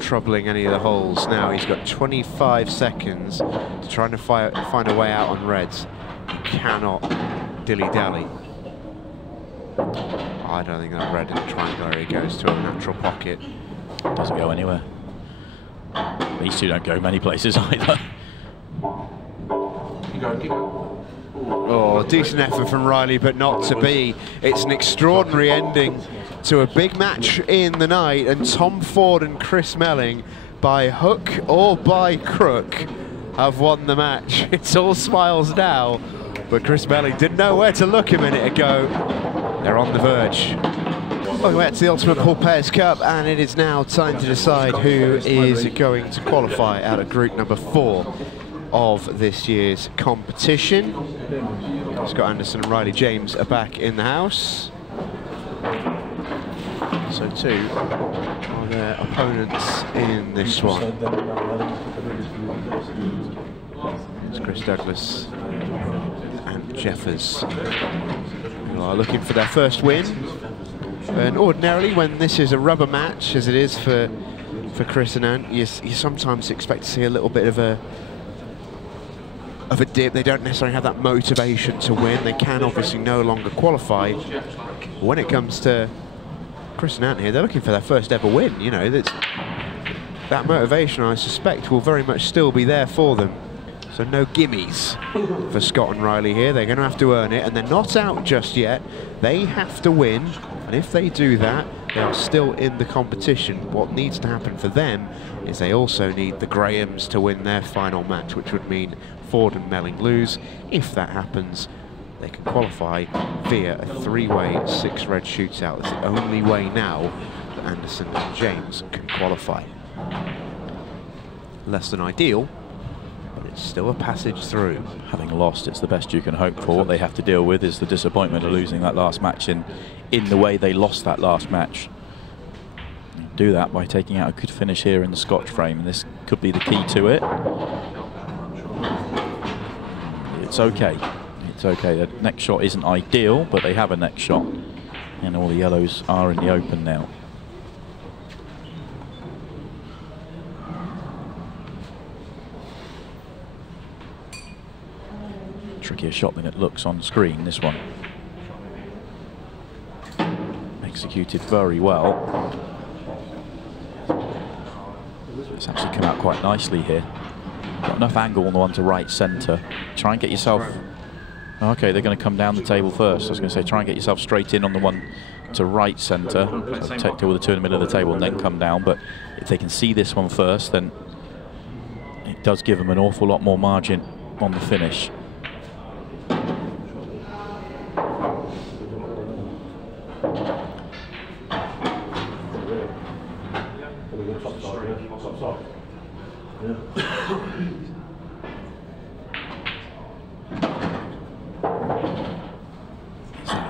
troubling any of the holes. Now he's got 25 seconds to try and find a way out on reds. He cannot dilly-dally. I don't think that red in the triangle area goes to a natural pocket. Doesn't go anywhere. These two don't go many places either. Oh, decent effort from Riley, but not to be. It's an extraordinary ending to a big match in the night, and Tom Ford and Chris Melling, by hook or by crook, have won the match. It's all smiles now, but Chris Melling didn't know where to look a minute ago. They're on the verge. Welcome back to the Ultimate Pool Pairs Cup, and it is now time to decide who is going to qualify out of group number 4 of this year's competition. Scott Anderson and Riley James are back in the house. So too are their opponents in this one. It's Chris Douglas and Jeffers, who are looking for their first win. And ordinarily, when this is a rubber match, as it is for Chris and Ant, you sometimes expect to see a little bit of a dip. They don't necessarily have that motivation to win. They can obviously no longer qualify. When it comes to Chris and Ant here, they're looking for their first ever win. You know, that motivation, I suspect, will very much still be there for them. So no gimmies for Scott and Riley here. They're going to have to earn it, and they're not out just yet. They have to win, and if they do that, they are still in the competition. What needs to happen for them is they also need the Grahams to win their final match, which would mean Ford and Melling lose. If that happens, they can qualify via a three-way 6-red shootout. It's the only way now that Anderson and James can qualify. Less than ideal, but it's still a passage through. Having lost, it's the best you can hope for. What they have to deal with is the disappointment of losing that last match in the way they lost that last match. Do that by taking out a good finish here in the Scotch frame, and this could be the key to it. It's okay. It's okay. The next shot isn't ideal, but they have a next shot, and all the yellows are in the open now. Trickier shot than it looks on screen, this one. Executed very well. It's actually come out quite nicely here. Got enough angle on the one to right centre. Try and get yourself... Okay, they're going to come down the table first. I was going to say, try and get yourself straight in on the one to right centre. Take all the two in the middle of the table and then come down. But if they can see this one first, then it does give them an awful lot more margin on the finish.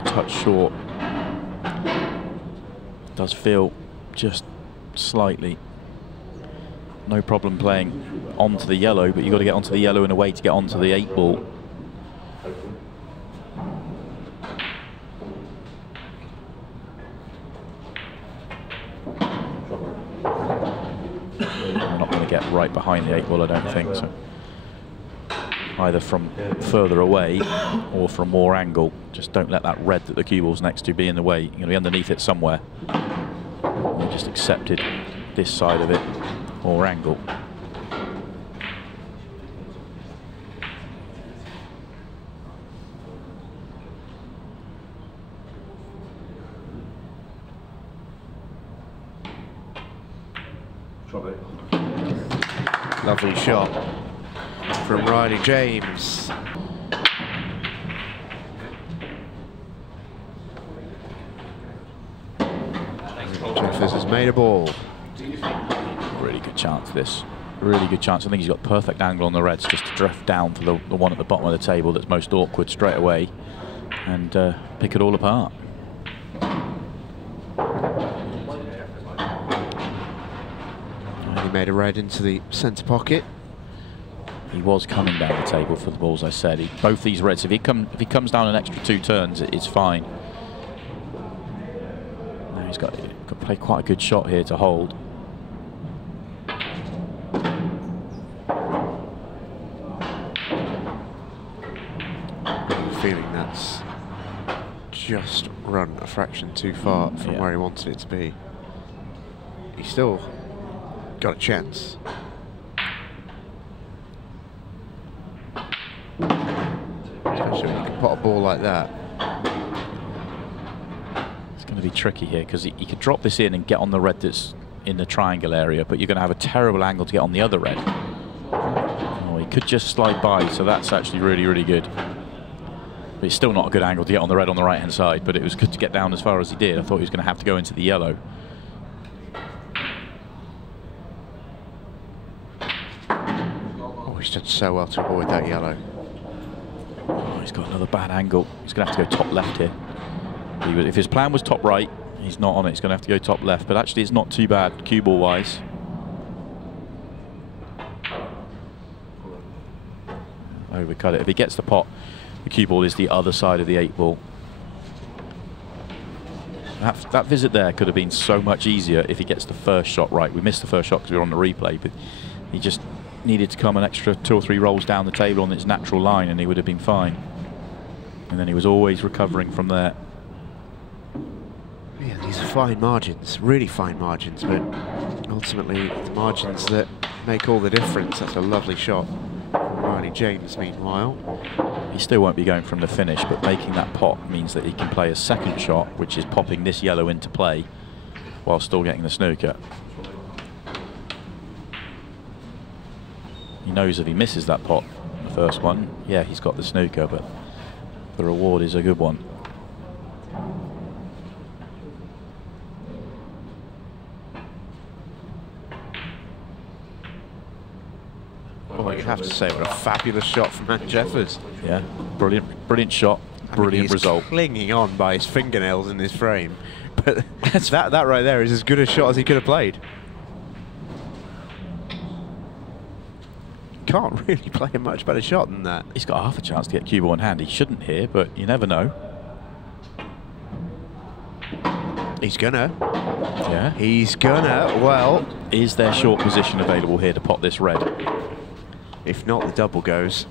Touch short. Does feel just slightly. No problem playing onto the yellow, but you've got to get onto the yellow in a way to get onto the 8-ball. I'm not going to get right behind the 8-ball, I don't think. So either from further away or from more angle. Just don't let that red that the cue ball's next to be in the way. You're going to be underneath it somewhere. You just accepted this side of it, or angle. Lovely shot from Riley James. Jeffers has made a ball. Really good chance, this. Really good chance. I think he's got perfect angle on the reds just to drift down for the one at the bottom of the table that's most awkward straight away and pick it all apart. He made a red into the centre pocket. He was coming down the table for the balls, I said. Both these reds, if he comes down an extra 2 turns, it's fine. Now he's got to play quite a good shot here to hold. I have a feeling that's just run a fraction too far from where he wanted it to be. He's still got a chance. Especially when you can pot a ball like that. It's going to be tricky here because he could drop this in and get on the red that's in the triangle area, but you're going to have a terrible angle to get on the other red. Oh, he could just slide by, so that's actually really, really good. But it's still not a good angle to get on the red on the right-hand side, but it was good to get down as far as he did. I thought he was going to have to go into the yellow. Oh, he's done so well to avoid that yellow. Oh, he's got another bad angle. He's going to have to go top left here. If his plan was top right, he's not on it. He's going to have to go top left. But actually, it's not too bad cue ball wise. Overcut it. If he gets the pot, the cue ball is the other side of the 8-ball. That visit there could have been so much easier if he gets the first shot right. We missed the first shot because we were on the replay, but he just needed to come an extra 2 or 3 rolls down the table on its natural line and he would have been fine. And then he was always recovering from there. Yeah, these are fine margins, really fine margins, but ultimately the margins that make all the difference. That's a lovely shot from Riley James, meanwhile. He still won't be going from the finish, but making that pot means that he can play a second shot, which is popping this yellow into play while still getting the snooker. He knows if he misses that pot, the first one, yeah, he's got the snooker, but the reward is a good one. Oh, you have to say, what a fabulous shot from Matt Jeffers. Yeah, brilliant shot, brilliant result. He's clinging on by his fingernails in his frame, but that right there is as good a shot as he could have played. Can't really play a much better shot than that. He's got half a chance to get cue ball in hand. He shouldn't here, but you never know. He's gonna. Yeah. He's gonna. Well, is there short position available here to pot this red? If not, the double goes.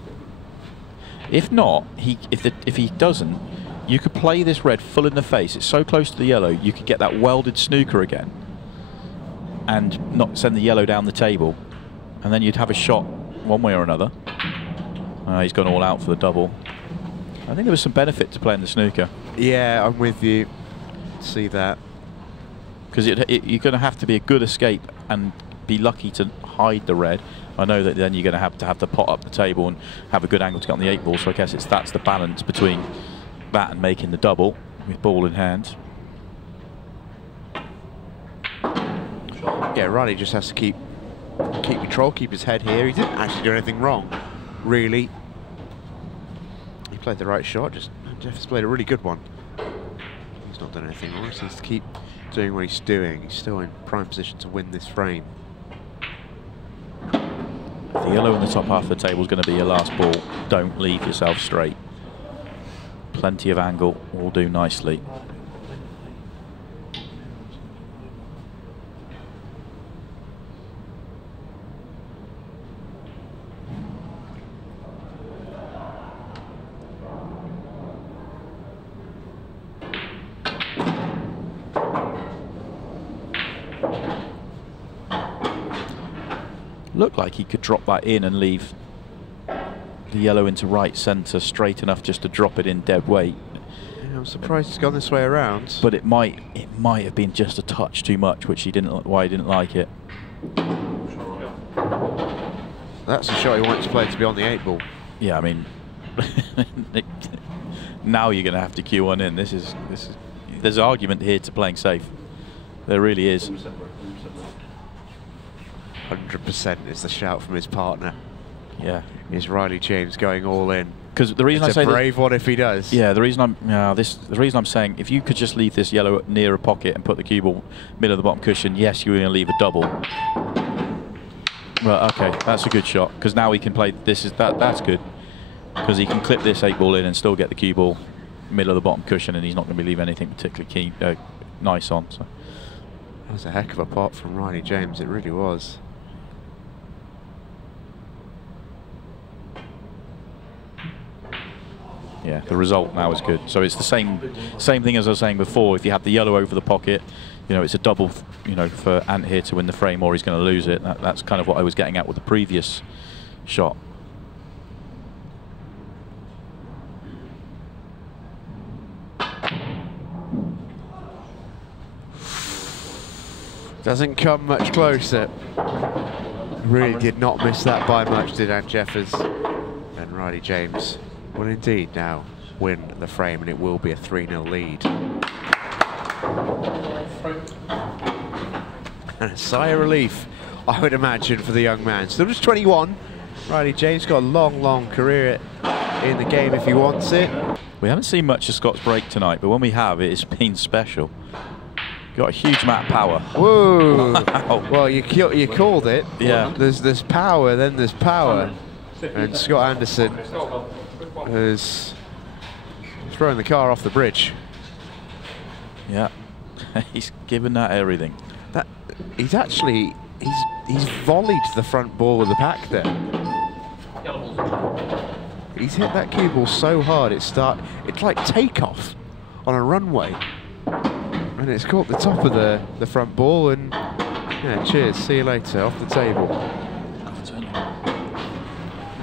If not, if he doesn't, you could play this red full in the face. It's so close to the yellow, you could get that welded snooker again and not send the yellow down the table. And then you'd have a shot one way or another. He's gone all out for the double. I think there was some benefit to playing the snooker. Yeah, I'm with you. See that. Because you're going to have to be a good escape and be lucky to hide the red. I know that then you're going to have the pot up the table and have a good angle to get on the 8 ball. So I guess that's the balance between that and making the double with ball in hand. Yeah, Riley just has to keep control, keep his head here. He didn't actually do anything wrong, really. He played the right shot. Jeff's played a really good one. He's not done anything wrong. He needs to keep doing what he's doing. He's still in prime position to win this frame. The yellow in the top half of the table is going to be your last ball. Don't leave yourself straight. Plenty of angle will do nicely. Looked like he could drop that in and leave the yellow into right centre straight enough just to drop it in dead weight. Yeah, I'm surprised it's gone this way around. But it might have been just a touch too much, which he didn't like it. That's the shot he wants to play to be on the 8 ball. Yeah, I mean, now you're going to have to cue one in. This is there's argument here to playing safe. There really is. 100% is the shout from his partner. Yeah. Is Riley James going all in? Because the reason it's I say a brave one if he does. Yeah, the reason I'm saying if you could just leave this yellow near a pocket and put the cue ball middle of the bottom cushion, yes, you're going to leave a double. Well, okay, that's a good shot because now he can play. That's good because he can clip this 8 ball in and still get the cue ball middle of the bottom cushion, and he's not going to leave anything particularly nice on. So that was a heck of a pot from Riley James. It really was. Yeah, the result now is good. So it's the same thing as I was saying before. If you had the yellow over the pocket, you know, it's a double, you know, for Ant here to win the frame, or he's going to lose it. That's kind of what I was getting at with the previous shot. Doesn't come much closer. Really did not miss that by much, did Ant Jeffers. And Riley James will indeed now win the frame, and it will be a 3-0 lead. And a sigh of relief, I would imagine, for the young man. Still just 21. Riley James got a long career in the game if he wants it. We haven't seen much of Scott's break tonight, but when we have, it's been special. Got a huge amount of power. Whoa! Wow. Well, you called it. Yeah. There's power, then there's power, and Scott Anderson has thrown the car off the bridge. Yeah, he's given that everything. He's volleyed the front ball with the pack there. He's hit that cue ball so hard it's like takeoff on a runway, and it's caught the top of the front ball, and yeah, cheers, see you later, off the table.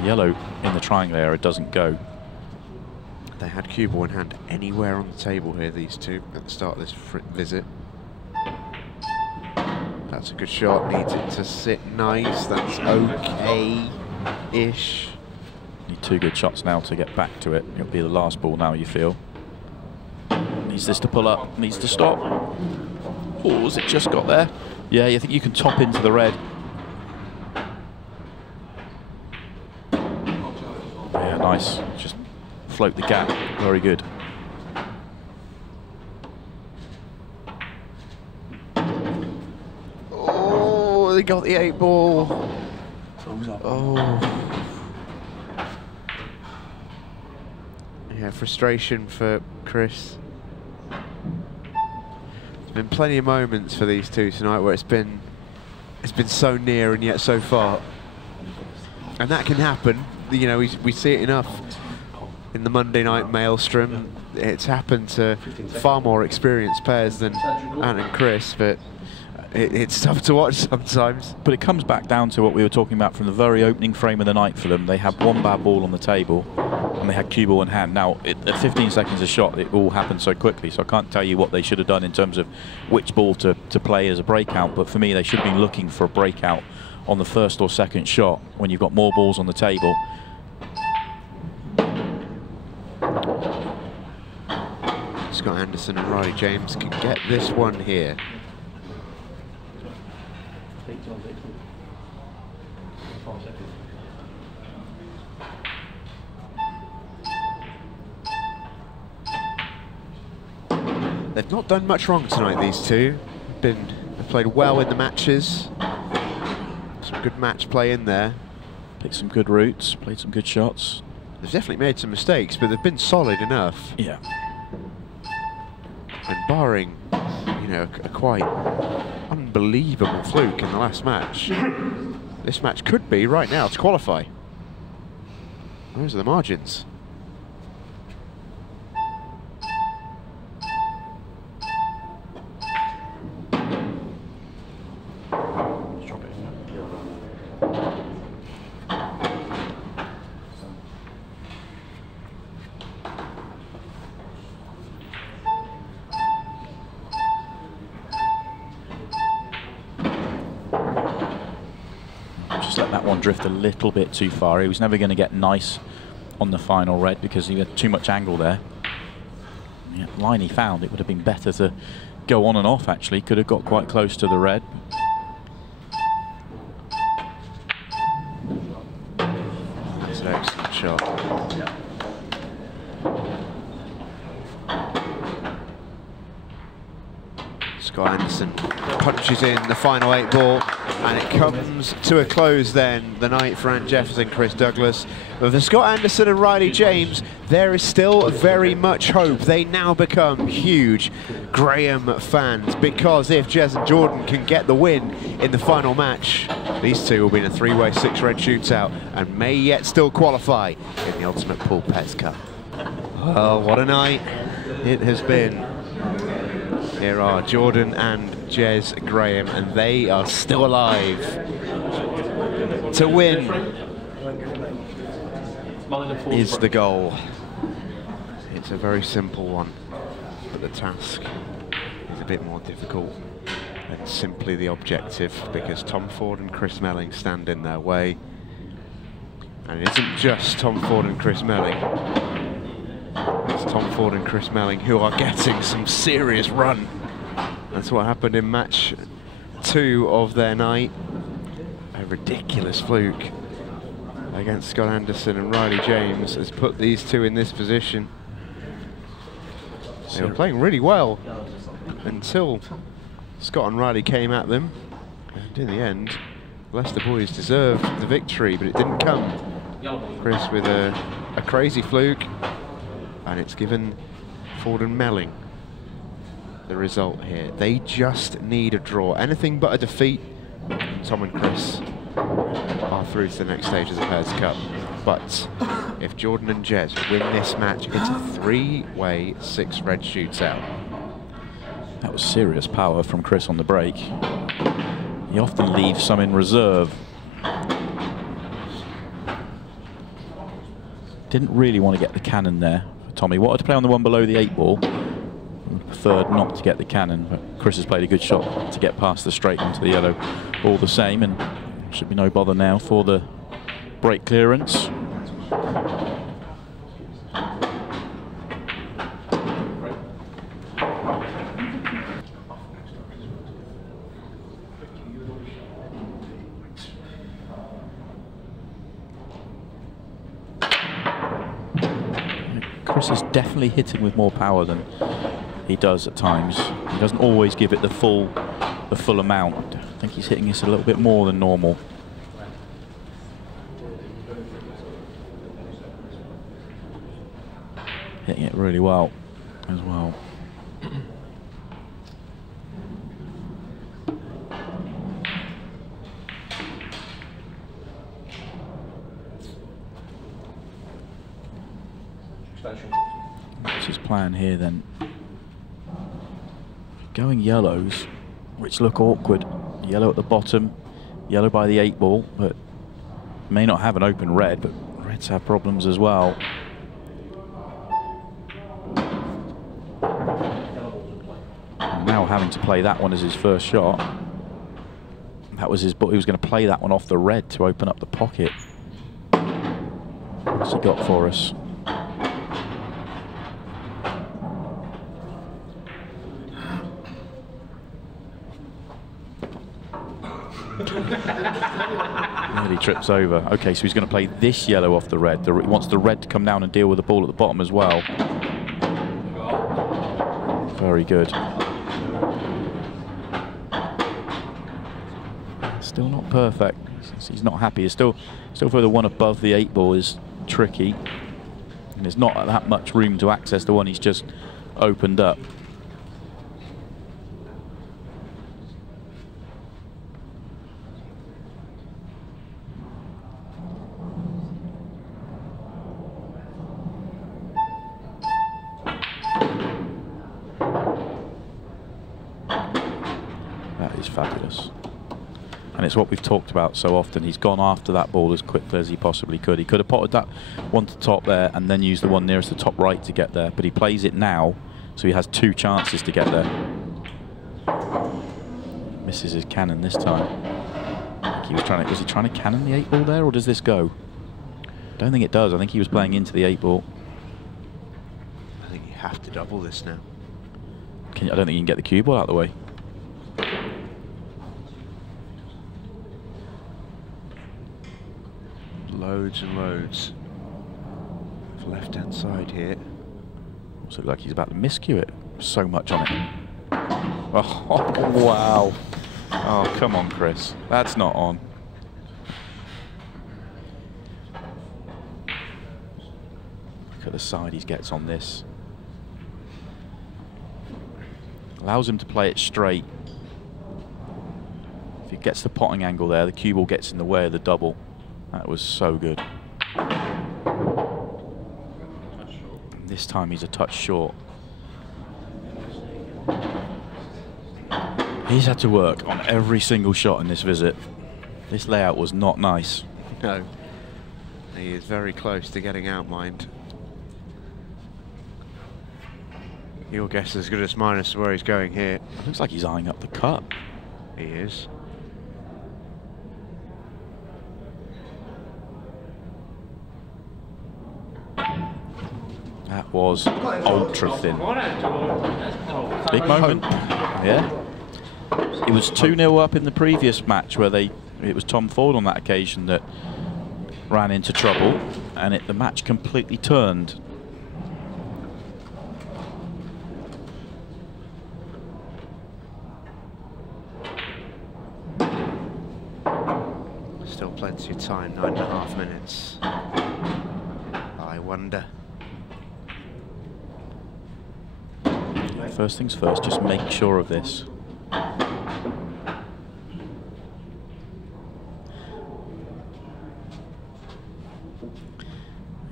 Yellow in the triangle area doesn't go. They had cue ball in hand anywhere on the table here, these two, at the start of this visit. That's a good shot, needs it to sit nice, that's okay-ish. Need 2 good shots now to get back to it. It'll be the last ball now, you feel. Needs this to pull up, needs to stop. Oh, has it just got there? Yeah, you think you can top into the red. Yeah, nice. Just float the gap. Very good. Oh, they got the 8 ball. Oh. Yeah, frustration for Chris. There's been plenty of moments for these two tonight where it's been so near and yet so far. And that can happen. You know, we see it enough in the Monday night maelstrom. It's happened to far more experienced pairs than Ant and Chris, but it's tough to watch sometimes. But it comes back down to what we were talking about from the very opening frame of the night for them. They had 1 bad ball on the table, and they had cue ball in hand. Now, at 15 seconds a shot, it all happened so quickly, so I can't tell you what they should have done in terms of which ball to play as a breakout, but for me, they should have been looking for a breakout on the first or second shot when you've got more balls on the table. Scott Anderson and Riley James can get this one here. They've not done much wrong tonight, these two. They've played well in the matches. Some good match play in there. Picked some good routes, played some good shots. They've definitely made some mistakes, but they've been solid enough. Yeah. And barring, you know, a quite unbelievable fluke in the last match, this match could be right now to qualify. Those are the margins. Drift a little bit too far. He was never going to get nice on the final red because he had too much angle there. Yeah, line he found, it would have been better to go on and off actually. Could have got quite close to the red. That's an excellent shot. Yeah. Scott Anderson punches in the final 8 ball, and it comes to a close then, the night for Ant Jefferson, Chris Douglas. But for Scott Anderson and Riley James, there is still very much hope. They now become huge Graham fans, because if Jez and Jordan can get the win in the final match, these two will be in a 3-way 6-red shootout and may yet still qualify in the Ultimate Pool Pets Cup. Well, what a night it has been. Here are Jordan and Jez Graham, and they are still alive to win is the goal. It's a very simple one, but the task is a bit more difficult than simply the objective, because Tom Ford and Chris Melling stand in their way. And it isn't just Tom Ford and Chris Melling. It's Tom Ford and Chris Melling who are getting some serious run. That's what happened in match 2 of their night. A ridiculous fluke against Scott Anderson and Riley James has put these two in this position. They were playing really well until Scott and Riley came at them. And in the end, Leicester boys deserved the victory, but it didn't come. Chris with a crazy fluke, and it's given Ford and Melling the result here. They just need a draw. Anything but a defeat, Tom and Chris are through to the next stage of the Pairs Cup. But if Jordan and Jez win this match, it's a 3-way 6-red shootout. That was serious power from Chris on the break. He often leaves some in reserve. Didn't really want to get the cannon there for Tommy. Wanted to play on the one below the 8 ball. Preferred not to get the cannon, but Chris has played a good shot to get past the straight onto the yellow all the same, and should be no bother now for the break clearance. Chris is definitely hitting with more power than he does at times. He doesn't always give it the full amount. I think he's hitting this a little bit more than normal. Hitting it really well as well. What's his plan here then? Going yellows, which look awkward. Yellow at the bottom, yellow by the 8 ball, but may not have an open red, but reds have problems as well. And now having to play that one as his first shot. That was his, but he was going to play that one off the red to open up the pocket. What's he got for us? Nearly trips over. Okay, so he's going to play this yellow off the red. He wants the red to come down and deal with the ball at the bottom as well. Very good. Still not perfect. He's not happy. He's still for the one above the 8 ball is tricky. And there's not that much room to access the one he's just opened up. Fabulous. And it's what we've talked about so often. He's gone after that ball as quickly as he possibly could. He could have potted that one to top there and then used the one nearest the top right to get there, but he plays it now, so he has 2 chances to get there. Misses his cannon this time. He was he trying to cannon the 8 ball there, or does this go? I don't think it does. I think he was playing into the 8 ball. I think you have to double this now. I don't think you can get the cue ball out of the way. Loads and loads of left-hand side here. Also look like he's about to miscue it. So much on it. Oh, wow. Oh, come on, Chris. That's not on. Look at the side he gets on this. Allows him to play it straight. If he gets the potting angle there, the cue ball gets in the way of the double. That was so good. And this time he's a touch short. He's had to work on every single shot in this visit. This layout was not nice. No. He is very close to getting outmined. Your guess is as good as mine as to where he's going here. It looks like he's eyeing up the cut. He is. That was ultra thin. Big moment. Yeah. It was 2-0 up in the previous match where it was Tom Ford on that occasion that ran into trouble, and the match completely turned. Still plenty of time, 9.5 minutes. I wonder. First things first, just make sure of this.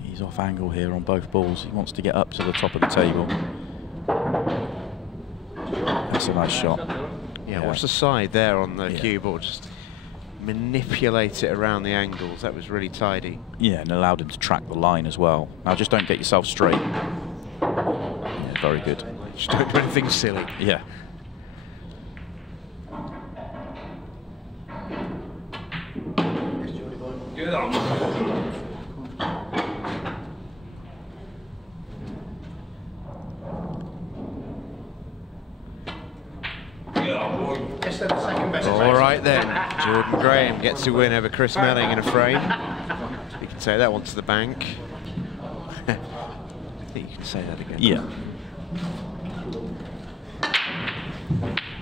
He's off angle here on both balls. He wants to get up to the top of the table. That's a nice shot. Yeah, watch the side there on the cue ball. Just manipulate it around the angles. That was really tidy. Yeah, and allowed him to track the line as well. Now just don't get yourself straight. Yeah, very good. Just don't do anything silly. Yeah. Good on. All right then, Jordan Graham gets to win over Chris Melling in a frame. You can say that one to the bank. I think you can say that again. Yeah.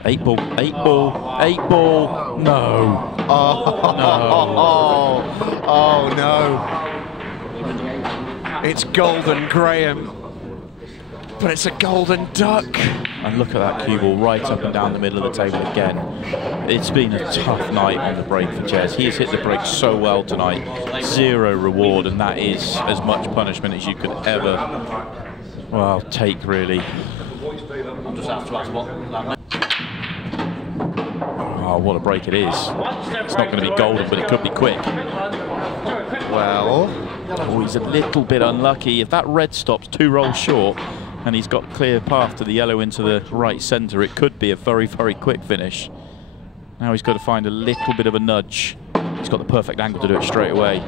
8 ball, 8 ball, 8 ball. No. Oh, oh no. It's Golden Graham, but it's a golden duck. And look at that cue ball right up and down the middle of the table again. It's been a tough night on the break for Jez. He has hit the break so well tonight. 0 reward, and that is as much punishment as you could ever, well, take really. Oh, what a break it is. It's not going to be golden, but it could be quick. Well, oh, he's a little bit unlucky. If that red stops 2 rolls short, and he's got clear path to the yellow into the right centre, it could be a very, very quick finish. Now he's got to find a little bit of a nudge. He's got the perfect angle to do it straight away.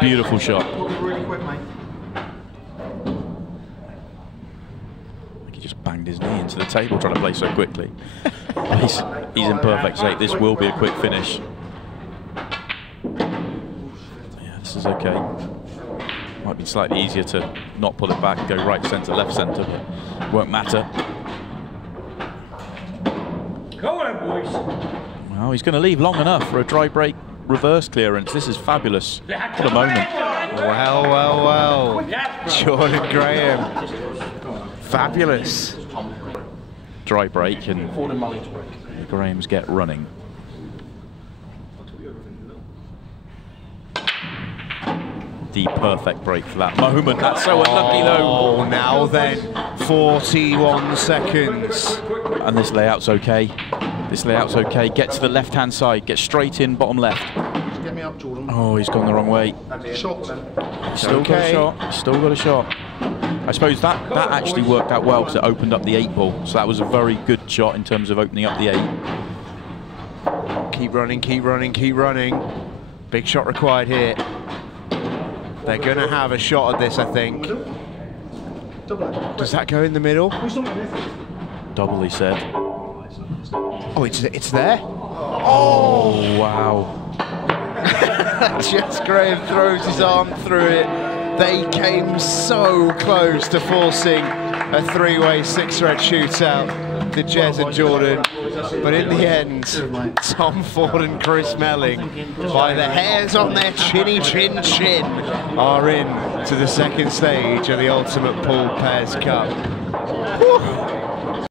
Beautiful shot. Really quick, mate. I think he just banged his knee into the table trying to play so quickly. He's in perfect shape. This will be a quick finish. Yeah, this is okay. Might be slightly easier to not pull it back and go right centre, left centre, but won't matter. Go on, boys. Well, he's going to leave long enough for a dry break reverse clearance. This is fabulous. What a moment. well, well, well. Jordan Graham. Fabulous. Dry break, and the Grahams get running. The perfect break for that moment. That's so unlucky though. Oh, now then, 41 seconds. And this layout's okay. This layout's okay. Get to the left-hand side. Get straight in, bottom left. Just get me up, Jordan. Oh, he's gone the wrong way. Shot then. Still got a shot. Still got a shot. I suppose that actually worked out well because it opened up the 8 ball. So that was a very good shot in terms of opening up the 8. Keep running, keep running, keep running. Big shot required here. They're going to have a shot at this, I think. Does that go in the middle? Double, he said. Oh, it's there? Oh, wow. Jez Graham throws his arm through it. They came so close to forcing a 3-way 6-red shootout to Jez and Jordan. But in the end, Tom Ford and Chris Melling, by the hairs on their chinny chin, are in to the second stage of the Ultimate Pool Pairs Cup. Whew.